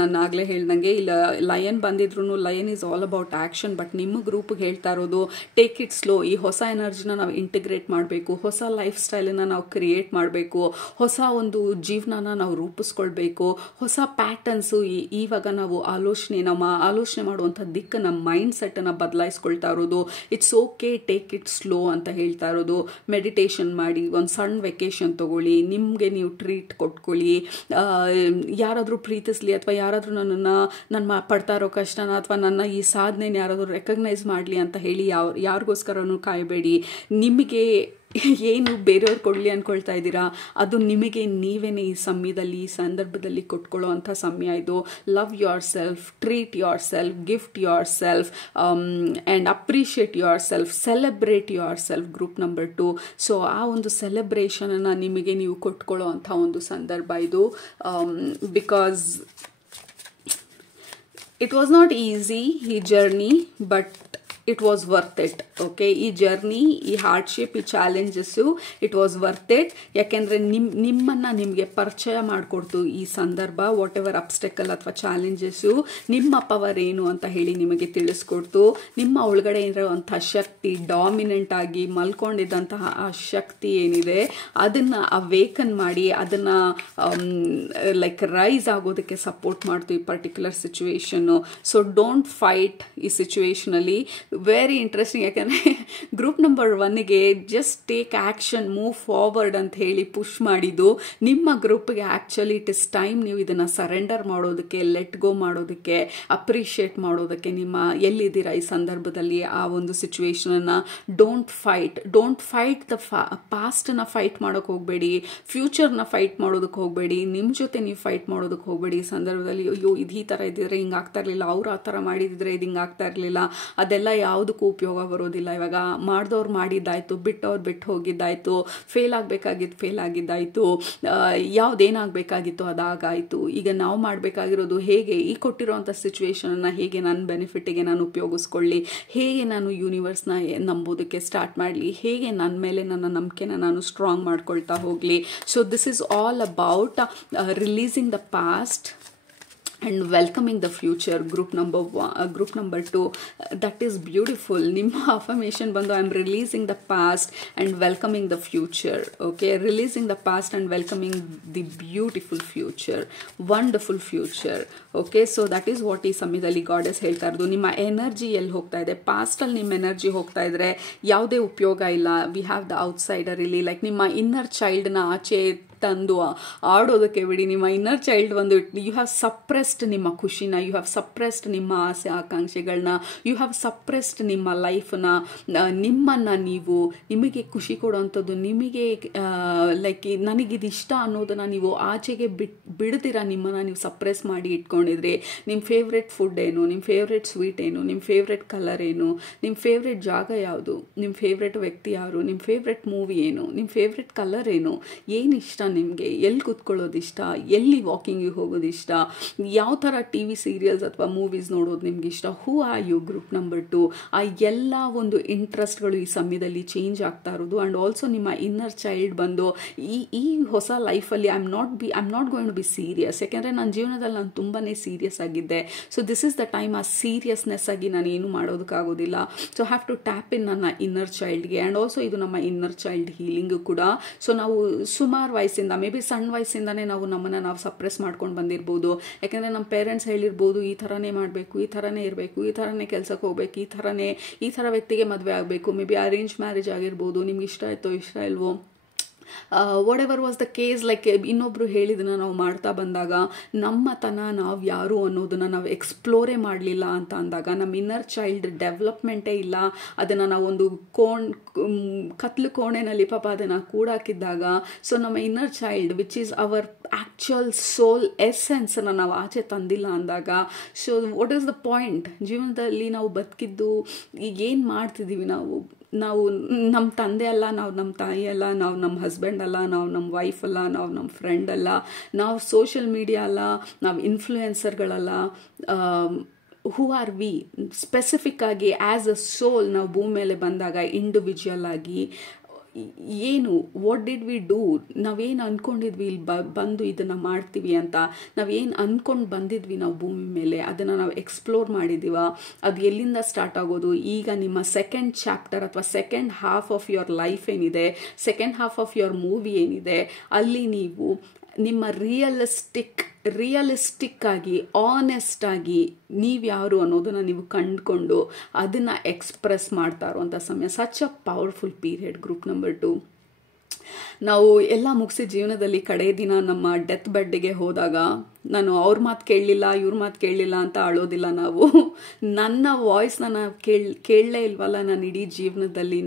ನಾನು ಆಗಲೇ ಹೇಳ್ದಂಗೆ ಇಲ್ಲ, ಲಯನ್ ಬಂದಿದ್ರು, lion is all about action. But ನಿಮ್ಮ ಗ್ರೂಪ್ಗೆ ಹೇಳ್ತಾ ಇರೋದು ಟೇಕ್ ಇಟ್ ಸ್ಲೋ. ಈ ಹೊಸ ಎನರ್ಜಿನ ನಾವು ಇಂಟಿಗ್ರೇಟ್ ಮಾಡಬೇಕು, ಹೊಸ ಲೈಫ್ ಸ್ಟೈಲನ್ನು ನಾವು ಕ್ರಿಯೇಟ್ ಮಾಡಬೇಕು, ಹೊಸ ಒಂದು ಜೀವನನ ನಾವು ರೂಪಿಸ್ಕೊಳ್ಬೇಕು, ಹೊಸ ಪ್ಯಾಟರ್ನ್ಸು ಇವಾಗ ನಾವು ನಮ್ಮ ಆಲೋಚನೆ ಮಾಡುವಂಥ ದಿಕ್ಕನ್ನು, ಮೈಂಡ್ ಸೆಟ್ಟನ್ನು ಬದಲಾಯಿಸ್ಕೊಳ್ತಾ ಇರೋದು. It's okay, take it slow ಅಂತ ಹೇಳ್ತಾ ಇರೋದು. ಮೆಡಿಟೇಷನ್ ಮಾಡಿ, ಒಂದು ಸಣ್ಣ ವೆಕೇಶನ್ ತಗೊಳ್ಳಿ, ನಿಮಗೆ ನೀವು ಟ್ರೀಟ್ ಕೊಟ್ಕೊಳ್ಳಿ. ಯಾರಾದರೂ ಪ್ರೀತಿಸ್ಲಿ ಅಥವಾ ಯಾರಾದರೂ ನನ್ನ ಪಡ್ತಾ ಇರೋ ಕಷ್ಟನ ಅಥವಾ ನನ್ನ ಈ ಸಾಧನೆನ ಯಾರಾದರೂ ರೆಕಗ್ನೈಸ್ ಮಾಡಲಿ ಅಂತ ಹೇಳಿ ಯಾರಿಗೋಸ್ಕರನೂ ಕಾಯಬೇಡಿ. ನಿಮಗೆ ಏನು ಬೇರೆಯವ್ರು ಕೊಡಲಿ ಅಂದ್ಕೊಳ್ತಾ ಇದ್ದೀರಾ, ಅದು ನಿಮಗೆ ನೀವೇನೇ ಈ ಸಮಯದಲ್ಲಿ, ಈ ಸಂದರ್ಭದಲ್ಲಿ ಕೊಟ್ಕೊಳ್ಳೋ ಅಂಥ ಸಮಯ ಇದು. Love your self, treat your self, gift your self and appreciate your self, celebrate your self. Group number 2. So ಆ ಒಂದು ಸೆಲೆಬ್ರೇಷನನ್ನು ನಿಮಗೆ ನೀವು ಕೊಟ್ಕೊಳ್ಳೋ ಅಂಥ ಒಂದು ಸಂದರ್ಭ ಇದು. Because it was not easy ಈ journey, but it was worth it. Okay, ಈ ಜರ್ನಿ, ಈ ಹಾರ್ಡ್ಶಿಪ್, ಈ challenges it was worth it. ಯಾಕೆಂದರೆ ನಿಮ್ಮನ್ನು ನಿಮಗೆ ಪರಿಚಯ ಮಾಡಿಕೊಡ್ತು ಈ ಸಂದರ್ಭ. ವಾಟ್ ಎವರ್ ಅಬ್ಸ್ಟೆಕಲ್ ಅಥವಾ ಚಾಲೆಂಜಸ್ಸು, ನಿಮ್ಮ ಪವರ್ ಏನು ಅಂತ ಹೇಳಿ ನಿಮಗೆ ತಿಳಿಸ್ಕೊಡ್ತು. ನಿಮ್ಮ ಒಳಗಡೆ ಇರುವಂಥ ಶಕ್ತಿ, ಡಾಮಿನೆಂಟ್ ಆಗಿ ಮಲ್ಕೊಂಡಿದ್ದಂತಹ ಆ ಶಕ್ತಿ ಏನಿದೆ ಅದನ್ನು ಅವೇಕನ್ ಮಾಡಿ, ಅದನ್ನು ಲೈಕ್ ರೈಸ್ ಆಗೋದಕ್ಕೆ ಸಪೋರ್ಟ್ ಮಾಡ್ತು ಈ particular situation. So don't fight ಈ ಸಿಚುವೇಶನಲ್ಲಿ. Very interesting. ಯಾಕಂದರೆ ಗ್ರೂಪ್ ನಂಬರ್ 1ಗೆ just take action, move forward ಅಂತ ಹೇಳಿ ಪುಷ್ ಮಾಡಿದ್ದು ನಿಮ್ಮ ಗ್ರೂಪ್ಗೆ. ಆ್ಯಕ್ಚುಲಿ ಇಟ್ ಇಸ್ ಟೈಮ್ ನೀವು ಇದನ್ನು ಸರೆಂಡರ್ ಮಾಡೋದಕ್ಕೆ, ಲೆಟ್ ಗೋ ಮಾಡೋದಕ್ಕೆ, ಅಪ್ರಿಷಿಯೇಟ್ ಮಾಡೋದಕ್ಕೆ. ನಿಮ್ಮ ಎಲ್ಲಿದ್ದೀರಾ ಈ ಸಂದರ್ಭದಲ್ಲಿ, ಆ ಒಂದು ಸಿಚುವೇಶನನ್ನು ಡೋಂಟ್ ಫೈಟ್ ದ ಪಾಸ್ಟನ್ನು ಫೈಟ್ ಮಾಡೋಕ್ಕೆ ಹೋಗಬೇಡಿ, ಫ್ಯೂಚರ್ನ ಫೈಟ್ ಮಾಡೋದಕ್ಕೆ ಹೋಗಬೇಡಿ, ನಿಮ್ಮ ಜೊತೆ ನೀವು ಫೈಟ್ ಮಾಡೋದಕ್ಕೆ ಹೋಗಬೇಡಿ. ಈ ಸಂದರ್ಭದಲ್ಲಿ ಅಯ್ಯೋ ಇದು ಈ ಥರ ಇದ್ದಿದ್ರೆ ಹಿಂಗೆ ಆಗ್ತಾ ಇರಲಿಲ್ಲ, ಅವ್ರು ಆ ಥರ ಮಾಡಿದಿದ್ರೆ ಇದು ಹಿಂಗೆ ಆಗ್ತಾ ಇರಲಿಲ್ಲ, ಅದೆಲ್ಲ ಯಾವುದಕ್ಕೂ ಉಪಯೋಗ ಬರೋದಿಲ್ಲ. ಇವಾಗ ಮಾಡಿದವ್ರು ಮಾಡಿದ್ದಾಯಿತು, ಬಿಟ್ಟವ್ರು ಬಿಟ್ಟು ಹೋಗಿದ್ದಾಯಿತು, ಫೇಲ್ ಆಗಿದ್ದಾಯಿತು, ಯಾವುದೇನಾಗಬೇಕಾಗಿತ್ತು ಅದಾಗಾಯಿತು. ಈಗ ನಾವು ಮಾಡಬೇಕಾಗಿರೋದು ಹೇಗೆ ಈ ಕೊಟ್ಟಿರೋವಂಥ ಸಿಚುವೇಶನನ್ನು ಹೇಗೆ ನನ್ನ ಬೆನಿಫಿಟ್ಟಿಗೆ ನಾನು ಉಪಯೋಗಿಸ್ಕೊಳ್ಳಿ, ಹೇಗೆ ನಾನು ಯೂನಿವರ್ಸ್ನ ನಂಬೋದಕ್ಕೆ ಸ್ಟಾರ್ಟ್ ಮಾಡಲಿ, ಹೇಗೆ ನನ್ನ ಮೇಲೆ ನನ್ನ ನಂಬಿಕೆನ ನಾನು ಸ್ಟ್ರಾಂಗ್ ಮಾಡ್ಕೊಳ್ತಾ ಹೋಗಲಿ. So this is all about releasing the past and welcoming the future. Group number 2, that is beautiful. Nimma affirmation bandu I am releasing the past and welcoming the future. Okay, releasing the past and welcoming the beautiful future, wonderful future. Okay, so that is what ಈ ಸಮಯದಲ್ಲಿ goddess ಹೇಳ್ತಾ ಇರೋದು. ನಿಮ್ಮ energy ಎಲ್ಲಿ ಹೋಗ್ತಾ ಇದೆ, ಪಾಸ್ಟಲ್ಲಿ ನಿಮ್ಮ energy ಹೋಗ್ತಾ ಇದ್ರೆ ಯಾವುದೇ ಉಪಯೋಗ ಇಲ್ಲ. ವಿ ಹ್ಯಾವ್ ದ ಔಟ್ಸೈಡರ್ ಇಲ್ಲಿ, ಲೈಕ್ ನಿಮ್ಮ ಇನ್ನರ್ ಚೈಲ್ಡ್ನ ಆಚೆ ತಂದು ಆಡೋದಕ್ಕೆ ಬಿಡಿ. ನಿಮ್ಮ ಇನ್ನರ್ ಚೈಲ್ಡ್ ಒಂದು ಯು ಹ್ಯಾವ್ ಸಪ್ರೆಸ್ಡ್ ನಿಮ್ಮ ಖುಷಿನ, ಯು ಹ್ಯಾವ್ ಸಪ್ರೆಸ್ಡ್ ನಿಮ್ಮ ಆಸೆ ಆಕಾಂಕ್ಷೆಗಳನ್ನ, ಯು ಹ್ಯಾವ್ ಸಪ್ರೆಸ್ಡ್ ನಿಮ್ಮ ಲೈಫ್ನ. ನಿಮ್ಮನ್ನು ನೀವು, ನಿಮಗೆ ಖುಷಿ ಕೊಡೋವಂಥದ್ದು, ನಿಮಗೆ ಲೈಕ್ ನನಗಿದು ಇಷ್ಟ ಅನ್ನೋದನ್ನು ನೀವು ಆಚೆಗೆ ಬಿಡ್ತೀರಾ. ನಿಮ್ಮನ್ನು ನೀವು ಸಪ್ರೆಸ್ ಮಾಡಿ ಇಟ್ಕೊಂಡಿದ್ರಿ. ನಿಮ್ಮ ಫೇವ್ರೆಟ್ ಫುಡ್ ಏನು, ನಿಮ್ಮ ಫೇವ್ರೆಟ್ ಸ್ವೀಟ್ ಏನು, ನಿಮ್ಮ ಫೇವ್ರೆಟ್ ಕಲರ್ ಏನು, ನಿಮ್ಮ ಫೇವ್ರೆಟ್ ಜಾಗ ಯಾವುದು, ನಿಮ್ಮ ಫೇವ್ರೆಟ್ ವ್ಯಕ್ತಿ ಯಾರು, ನಿಮ್ಮ ಫೇವ್ರೆಟ್ ಮೂವಿ ಏನು, ನಿಮ್ಮ ಫೇವ್ರೆಟ್ ಕಲರ್ ಏನು, ಏನು ಇಷ್ಟ ನಿಮಗೆ, ಎಲ್ಲಿ ಕೂತ್ಕೊಳ್ಳೋದು ಇಷ್ಟ, ಎಲ್ಲಿ ವಾಕಿಂಗಿಗೆ ಹೋಗೋದು ಇಷ್ಟ, ಯಾವ ಥರ ಟಿ ವಿ ಸೀರಿಯಲ್ಸ್ ಅಥವಾ ಮೂವೀಸ್ ನೋಡೋದು ನಿಮ್ಗೆ ಇಷ್ಟ, who are you. Group number 2 ಆ ಎಲ್ಲ ಒಂದು ಇಂಟ್ರೆಸ್ಟ್ಗಳು ಈ ಸಮಯದಲ್ಲಿ ಚೇಂಜ್ ಆಗ್ತಾ ಇರೋದು. ಆ್ಯಂಡ್ ಆಲ್ಸೋ ನಿಮ್ಮ ಇನ್ನರ್ ಚೈಲ್ಡ್ ಬಂದು ಈ ಹೊಸ ಲೈಫಲ್ಲಿ I am not going to be serious. ಯಾಕೆಂದರೆ ನನ್ನ ಜೀವನದಲ್ಲಿ ನಾನು ತುಂಬಾ ಸೀರಿಯಸ್ ಆಗಿದ್ದೆ. So this is the time ಆ ಸೀರಿಯಸ್ನೆಸ್ ಆಗಿ ನಾನು ಏನು ಮಾಡೋದಕ್ಕಾಗೋದಿಲ್ಲ. So have to tap in ನನ್ನ ಇನ್ನರ್ ಚೈಲ್ಡ್ಗೆ. ಆ್ಯಂಡ್ ಆಲ್ಸೋ ಇದು ನಮ್ಮ ಇನ್ನರ್ ಚೈಲ್ಡ್ ಹೀಲಿಂಗು ಕೂಡ. ಸೊ ನಾವು ಸುಮಾರು ವಯಸ್ಸಿಂದ ವಯಸ್ಸಿಂದ, ಮೇ ಬಿ ಸಣ್ಣ ವಯಸ್ಸಿಂದನೇ ನಮ್ಮನ್ನು ನಾವು ಸಪ್ರೆಸ್ ಮಾಡ್ಕೊಂಡು ಬಂದಿರ್ಬೋದು. ಯಾಕೆಂದರೆ ನಮ್ಮ ಪೇರೆಂಟ್ಸ್ ಹೇಳಿರ್ಬೋದು ಈ ಥರನೇ ಮಾಡಬೇಕು, ಈ ಥರನೇ ಇರಬೇಕು, ಈ ಥರನೇ ಕೆಲಸಕ್ಕೆ ಹೋಗ್ಬೇಕು, ಈ ಥರ ವ್ಯಕ್ತಿಗೆ ಮದುವೆ ಆಗಬೇಕು. ಮೇ ಬಿ ಅರೇಂಜ್ ಮ್ಯಾರೇಜ್ ಆಗಿರ್ಬೋದು, ನಿಮ್ಗೆ ಇಷ್ಟ ಆಯಿತೋ ಇಷ್ಟ ಇಲ್ವೋ, what ever was the case. Like ಇನ್ನೊಬ್ರು ಹೇಳಿದನ್ನ ನಾವು ಮಾಡ್ತಾ ಬಂದಾಗ ನಾವು ಯಾರು ಅನ್ನೋದನ್ನ ನಾವು ಎಕ್ಸ್ಪ್ಲೋರೇ ಮಾಡಲಿಲ್ಲ ಅಂತ ಅಂದಾಗ ನಮ್ಮ ಇನ್ನರ್ ಚೈಲ್ಡ್ ಡೆವಲಪ್ಮೆಂಟೇ ಇಲ್ಲ. ಅದನ್ನು ನಾವೊಂದು ಕತ್ಲು ಕೋಣೆನಲ್ಲಿ ಪಾಪ ಅದನ್ನು ಕೂಡಾಕಿದ್ದಾಗ, ಸೊ ನಮ್ಮ inner child which is our actual soul ಎಸೆನ್ಸನ್ನು ನಾವು ಆಚೆ ತಂದಿಲ್ಲ ಅಂದಾಗ, so what is the point? ಜೀವನದಲ್ಲಿ ನಾವು ಬದುಕಿದ್ದು ಈಗ ಏನು ಮಾಡ್ತಿದ್ದೀವಿ? ನಾವು ನಮ್ಮ ತಂದೆ ಅಲ್ಲ, ನಾವು ನಮ್ಮ ತಾಯಿ ಅಲ್ಲ, ನಾವು ನಮ್ಮ ಹಸ್ಬೆಂಡ್ ಅಲ್ಲ, ನಾವು ನಮ್ಮ ವೈಫ್ ಅಲ್ಲ, ನಾವು ನಮ್ಮ ಫ್ರೆಂಡ್ ಅಲ್ಲ, ನಾವು ಸೋಷಿಯಲ್ ಮೀಡಿಯಾ ಅಲ್ಲ, ನಾವು ಇನ್ಫ್ಲೂಯೆನ್ಸರ್ಗಳಲ್ಲ. ಹೂ ಆರ್ ವಿ ಸ್ಪೆಸಿಫಿಕ್ ಆಗಿ ಆ್ಯಸ್ ಅ ಸೋಲ್? ನಾವು ಭೂಮಿ ಮೇಲೆ ಬಂದಾಗ ಇಂಡಿವಿಜುವಲ್ ಆಗಿ ಏನು, ವಾಟ್ ಡಿಡ್ ವಿ ಡೂ? ನಾವೇನು ಅಂದ್ಕೊಂಡಿದ್ವಿ ಇಲ್ಲಿ ಬಂದು ಇದನ್ನು ಮಾಡ್ತೀವಿ ಅಂತ? ನಾವೇನು ಅಂದ್ಕೊಂಡು ಬಂದಿದ್ವಿ ನಾವು ಭೂಮಿ ಮೇಲೆ, ಅದನ್ನು ನಾವು ಎಕ್ಸ್ಪ್ಲೋರ್ ಮಾಡಿದ್ದೀವ? ಅದು ಎಲ್ಲಿಂದ ಸ್ಟಾರ್ಟ್ ಆಗೋದು? ಈಗ ನಿಮ್ಮ ಸೆಕೆಂಡ್ ಚಾಪ್ಟರ್ ಅಥವಾ second half of your life ಏನಿದೆ, second half of your movie ಏನಿದೆ, ಅಲ್ಲಿ ನೀವು ನಿಮ್ಮ ರಿಯಲಿಸ್ಟಿಕ್ ಆಗಿ ಆನೆಸ್ಟ್ ಆಗಿ ನೀವ್ಯಾರು ಅನ್ನೋದನ್ನು ನೀವು ಕಂಡುಕೊಂಡು ಅದನ್ನು ಎಕ್ಸ್ಪ್ರೆಸ್ ಮಾಡ್ತಾ ಇರುವಂಥ ಸಮಯ. Such a powerful period. Group number 2, ನಾವು ಎಲ್ಲ ಮುಗಿಸಿ ಜೀವನದಲ್ಲಿ ಕಡೆ ದಿನ ನಮ್ಮ ಡೆತ್ ಬೆಡ್ಗೆ ಹೋದಾಗ ನಾನು ಅವ್ರ ಮಾತು ಕೇಳಲಿಲ್ಲ, ಇವ್ರ ಮಾತು ಕೇಳಲಿಲ್ಲ ಅಂತ ಅಳೋದಿಲ್ಲ ನಾವು. ನನ್ನ ವಾಯ್ಸ್ನ ನಾನು ಕೇಳಲೇ ಇಲ್ವಲ್ಲ ನಾನು ಇಡೀ ಜೀವನದಲ್ಲಿ,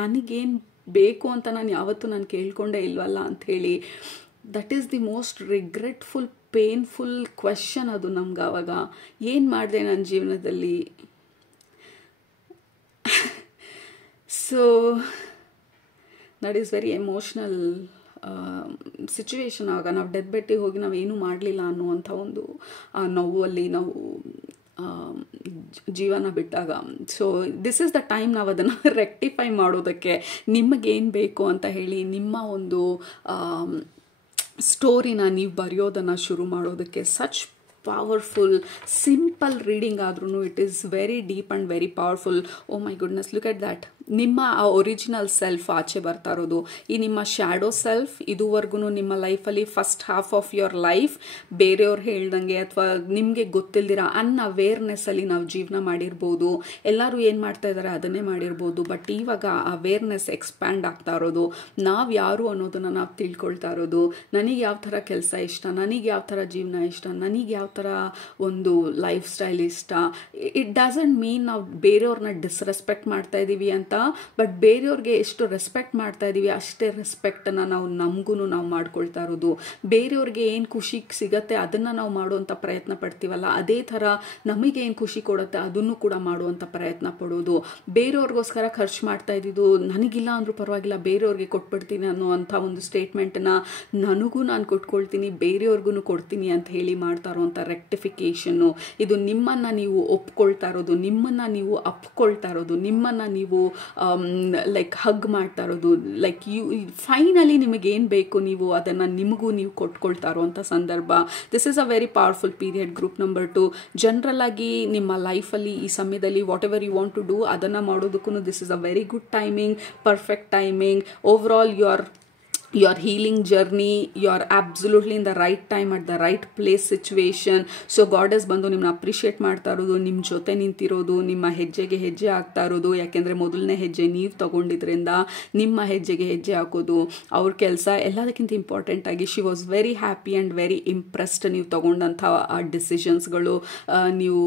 ನನಗೇನು ಬೇಕು ಅಂತ ನಾನು ಯಾವತ್ತೂ ಕೇಳ್ಕೊಂಡೇ ಇಲ್ವಲ್ಲ ಅಂಥೇಳಿ, that is the most regretful painful question. ಅದು ನಮ್ಗೆ ಆವಾಗ ಏನು ಮಾಡಿದೆ ನನ್ನ ಜೀವನದಲ್ಲಿ? So that is very emotional situation. ಆವಾಗ ನಾವು ಡೆತ್ ಬೆಡ್ಡಿಗೆ ಹೋಗಿ ನಾವೇನು ಮಾಡಲಿಲ್ಲ ಅನ್ನುವಂಥ ಒಂದು ನೋವಲ್ಲಿ ನಾವು ಜೀವನ ಬಿಟ್ಟಾಗ, so this is the time ನಾವು ಅದನ್ನು ರೆಕ್ಟಿಫೈ ಮಾಡೋದಕ್ಕೆ, ನಿಮಗೇನು ಬೇಕು ಅಂತ ಹೇಳಿ ನಿಮ್ಮ ಒಂದು ಸ್ಟೋರಿನ ನೀವು ಬರೆಯೋದನ್ನು ಶುರು ಮಾಡೋದಕ್ಕೆ. ಸಚ್ ಪವರ್ಫುಲ್ ಸಿಂಪಲ್ ರೀಡಿಂಗ್ ಆದ್ರೂ it is very deep and very powerful. Oh my goodness, look at that. ನಿಮ್ಮ ಆ ಒರಿಜಿನಲ್ ಸೆಲ್ಫ್ ಆಚೆ ಬರ್ತಾ ಇರೋದು. ಈ ನಿಮ್ಮ ಶ್ಯಾಡೋ ಸೆಲ್ಫ್ ಇದುವರೆಗೂ ನಿಮ್ಮ ಲೈಫಲ್ಲಿ first half of your life ಬೇರೆಯವ್ರು ಹೇಳ್ದಂಗೆ ಅಥವಾ ನಿಮಗೆ ಗೊತ್ತಿಲ್ದಿರ ಅವೇರ್ನೆಸ್ಸಲ್ಲಿ ನಾವು ಜೀವನ ಮಾಡಿರ್ಬೋದು. ಎಲ್ಲರೂ ಏನು ಮಾಡ್ತಾ ಇದ್ದಾರೆ ಅದನ್ನೇ ಮಾಡಿರ್ಬೋದು. ಬಟ್ ಇವಾಗ ಅವೇರ್ನೆಸ್ ಎಕ್ಸ್ಪ್ಯಾಂಡ್ ಆಗ್ತಾ ಇರೋದು. ನಾವು ಯಾರು ಅನ್ನೋದನ್ನು ನಾವು ತಿಳ್ಕೊಳ್ತಾ ಇರೋದು. ನನಗೆ ಯಾವ ಥರ ಕೆಲಸ ಇಷ್ಟ, ನನಗೆ ಯಾವ ಥರ ಜೀವನ ಇಷ್ಟ, ನನಗೆ ಯಾವ ಥರ ಒಂದು ಲೈಫ್ ಸ್ಟೈಲ್ ಇಷ್ಟ. ಇಟ್ ಡಸಂಟ್ ಮೀನ್ ನಾವು ಬೇರೆಯವ್ರನ್ನ ಡಿಸ್ರೆಸ್ಪೆಕ್ಟ್ ಮಾಡ್ತಾ ಇದ್ದೀವಿ ಅಂತ, ಬಟ್ ಬೇರೆಯವ್ರಿಗೆ ಎಷ್ಟು ರೆಸ್ಪೆಕ್ಟ್ ಮಾಡ್ತಾ ಇದ್ದೀವಿ ಅಷ್ಟೇ ರೆಸ್ಪೆಕ್ಟನ್ನು ನಮಗೂ ನಾವು ಮಾಡ್ಕೊಳ್ತಾ ಇರೋದು. ಬೇರೆಯವ್ರಿಗೆ ಏನು ಖುಷಿ ಸಿಗತ್ತೆ ಅದನ್ನು ನಾವು ಮಾಡುವಂಥ ಪ್ರಯತ್ನ ಪಡ್ತೀವಲ್ಲ, ಅದೇ ಥರ ನಮಗೆ ಏನು ಖುಷಿ ಕೊಡುತ್ತೆ ಅದನ್ನು ಕೂಡ ಮಾಡುವಂಥ ಪ್ರಯತ್ನ ಪಡೋದು. ಬೇರೆಯವ್ರಿಗೋಸ್ಕರ ಖರ್ಚು ಮಾಡ್ತಾ ಇದ್ದಿದ್ದು ನನಗಿಲ್ಲ ಅಂದರೂ ಪರವಾಗಿಲ್ಲ ಬೇರೆಯವ್ರಿಗೆ ಕೊಟ್ಬಿಡ್ತೀನಿ ಅನ್ನೋವಂಥ ಒಂದು ಸ್ಟೇಟ್ಮೆಂಟನ್ನು ನನಗೂ ನಾನು ಕೊಟ್ಕೊಳ್ತೀನಿ, ಬೇರೆಯವ್ರಿಗೂ ಕೊಡ್ತೀನಿ ಅಂತ ಹೇಳಿ ಮಾಡ್ತಾ ಇರೋವಂಥ ರೆಕ್ಟಿಫಿಕೇಷನ್ನು. ಇದು ನಿಮ್ಮನ್ನು ನೀವು ಒಪ್ಕೊಳ್ತಾ ಇರೋದು, ನಿಮ್ಮನ್ನು ನೀವು ಅಪ್ಕೊಳ್ತಾ ಇರೋದು, ನಿಮ್ಮನ್ನು ನೀವು ಲೈಕ್ ಹಗ್ ಮಾಡ್ತಾ ಇರೋದು. ಲೈಕ್ ಫೈನಲಿ ನಿಮಗೇನು ಬೇಕು ನೀವು ಅದನ್ನು ನಿಮಗೂ ನೀವು ಕೊಟ್ಕೊಳ್ತಾ ಇರುವಂಥ ಸಂದರ್ಭ. This is a very powerful period. Group number 2, general ಆಗಿ ನಿಮ್ಮ ಲೈಫಲ್ಲಿ ಈ ಸಮಯದಲ್ಲಿ whatever you want to do ಅದನ್ನು ಮಾಡೋದಕ್ಕೂ this is a very good timing, perfect timing. Overall your healing journey, you are absolutely in the right time at the right place situation. So goddess ಬಂದು ನಿಮ್ಮನ್ನ appreciate ಮಾಡ್ತಾ ಇರೋದು, ನಿಮ್ಮ ಜೊತೆ ನಿಂತಿರೋದು, ನಿಮ್ಮ ಹೆಜ್ಜೆಗೆ ಹೆಜ್ಜೆ ಆಗ್ತಾ ಇರೋದು. ಯಾಕೆಂದರೆ ಮೊದಲನೇ ಹೆಜ್ಜೆ ನೀವು ತಗೊಂಡಿದ್ರಿಂದ ನಿಮ್ಮ ಹೆಜ್ಜೆಗೆ ಹೆಜ್ಜೆ ಹಾಕೋದು ಅವ್ರ ಕೆಲಸ. ಎಲ್ಲದಕ್ಕಿಂತ ಇಂಪಾರ್ಟೆಂಟ್ ಆಗಿ she was very happy and very impressed ನೀವು ತಗೊಂಡಂಥ ಆ ಡಿಸಿಷನ್ಸ್ಗಳು, ನೀವು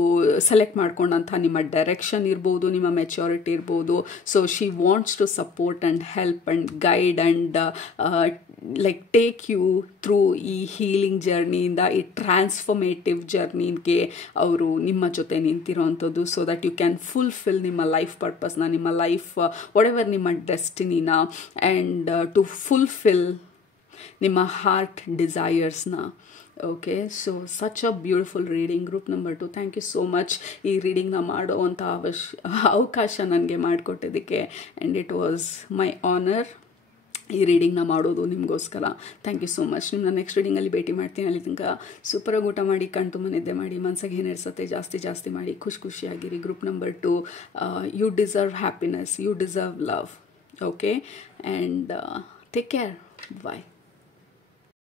ಸೆಲೆಕ್ಟ್ ಮಾಡ್ಕೊಂಡಂಥ ನಿಮ್ಮ ಡೈರೆಕ್ಷನ್ ಇರ್ಬೋದು, ನಿಮ್ಮ ಮೆಚ್ಯೂರಿಟಿ ಇರ್ಬೋದು. So she wants to support and help and guide and like take you through ಈ ಹೀಲಿಂಗ್ ಜರ್ನಿಯಿಂದ ಈ ಟ್ರಾನ್ಸ್ಫಾರ್ಮೇಟಿವ್ ಜರ್ನಿಗೆ ಅವರು ನಿಮ್ಮ ಜೊತೆ ನಿಂತಿರೋವಂಥದ್ದು. So that you can fulfil ನಿಮ್ಮ ಲೈಫ್ ಪರ್ಪಸ್ನ, ನಿಮ್ಮ ಲೈಫ್ ವಾಟ್ ಎವರ್ ನಿಮ್ಮ ಡೆಸ್ಟಿನಿನ, ಆ್ಯಂಡ್ ಟು ಫುಲ್ಫಿಲ್ ನಿಮ್ಮ ಹಾರ್ಟ್ ಡಿಸೈರ್ಸ್ನ. Okay, so such a beautiful reading. Group number 2, thank you so much ಈ ರೀಡಿಂಗ್ನ ಮಾಡೋವಂಥ ಅವಕಾಶ ನನಗೆ ಮಾಡಿಕೊಟ್ಟಿದ್ದಕ್ಕೆ. And it was my honour ಈ ರೀಡಿಂಗ್ನ ಮಾಡೋದು ನಿಮಗೋಸ್ಕರ. Thank you so much. ನಿಮ್ಮನ್ನ ನೆಕ್ಸ್ಟ್ ರೀಡಿಂಗಲ್ಲಿ ಭೇಟಿ ಮಾಡ್ತೀನಿ. ಅಲ್ಲಿ ತನಕ ಸೂಪರಾಗಿ ಊಟ ಮಾಡಿ, ಕಣ್ ತುಂಬ ನಿದ್ದೆ ಮಾಡಿ, ಮನಸ್ಸಿಗೆ ಏನಿರ್ಸತ್ತೆ ಜಾಸ್ತಿ ಮಾಡಿ ಖುಷಿಯಾಗಿರಿ. Group number 2, you deserve happiness, you deserve love. Okay, and take care. Bye.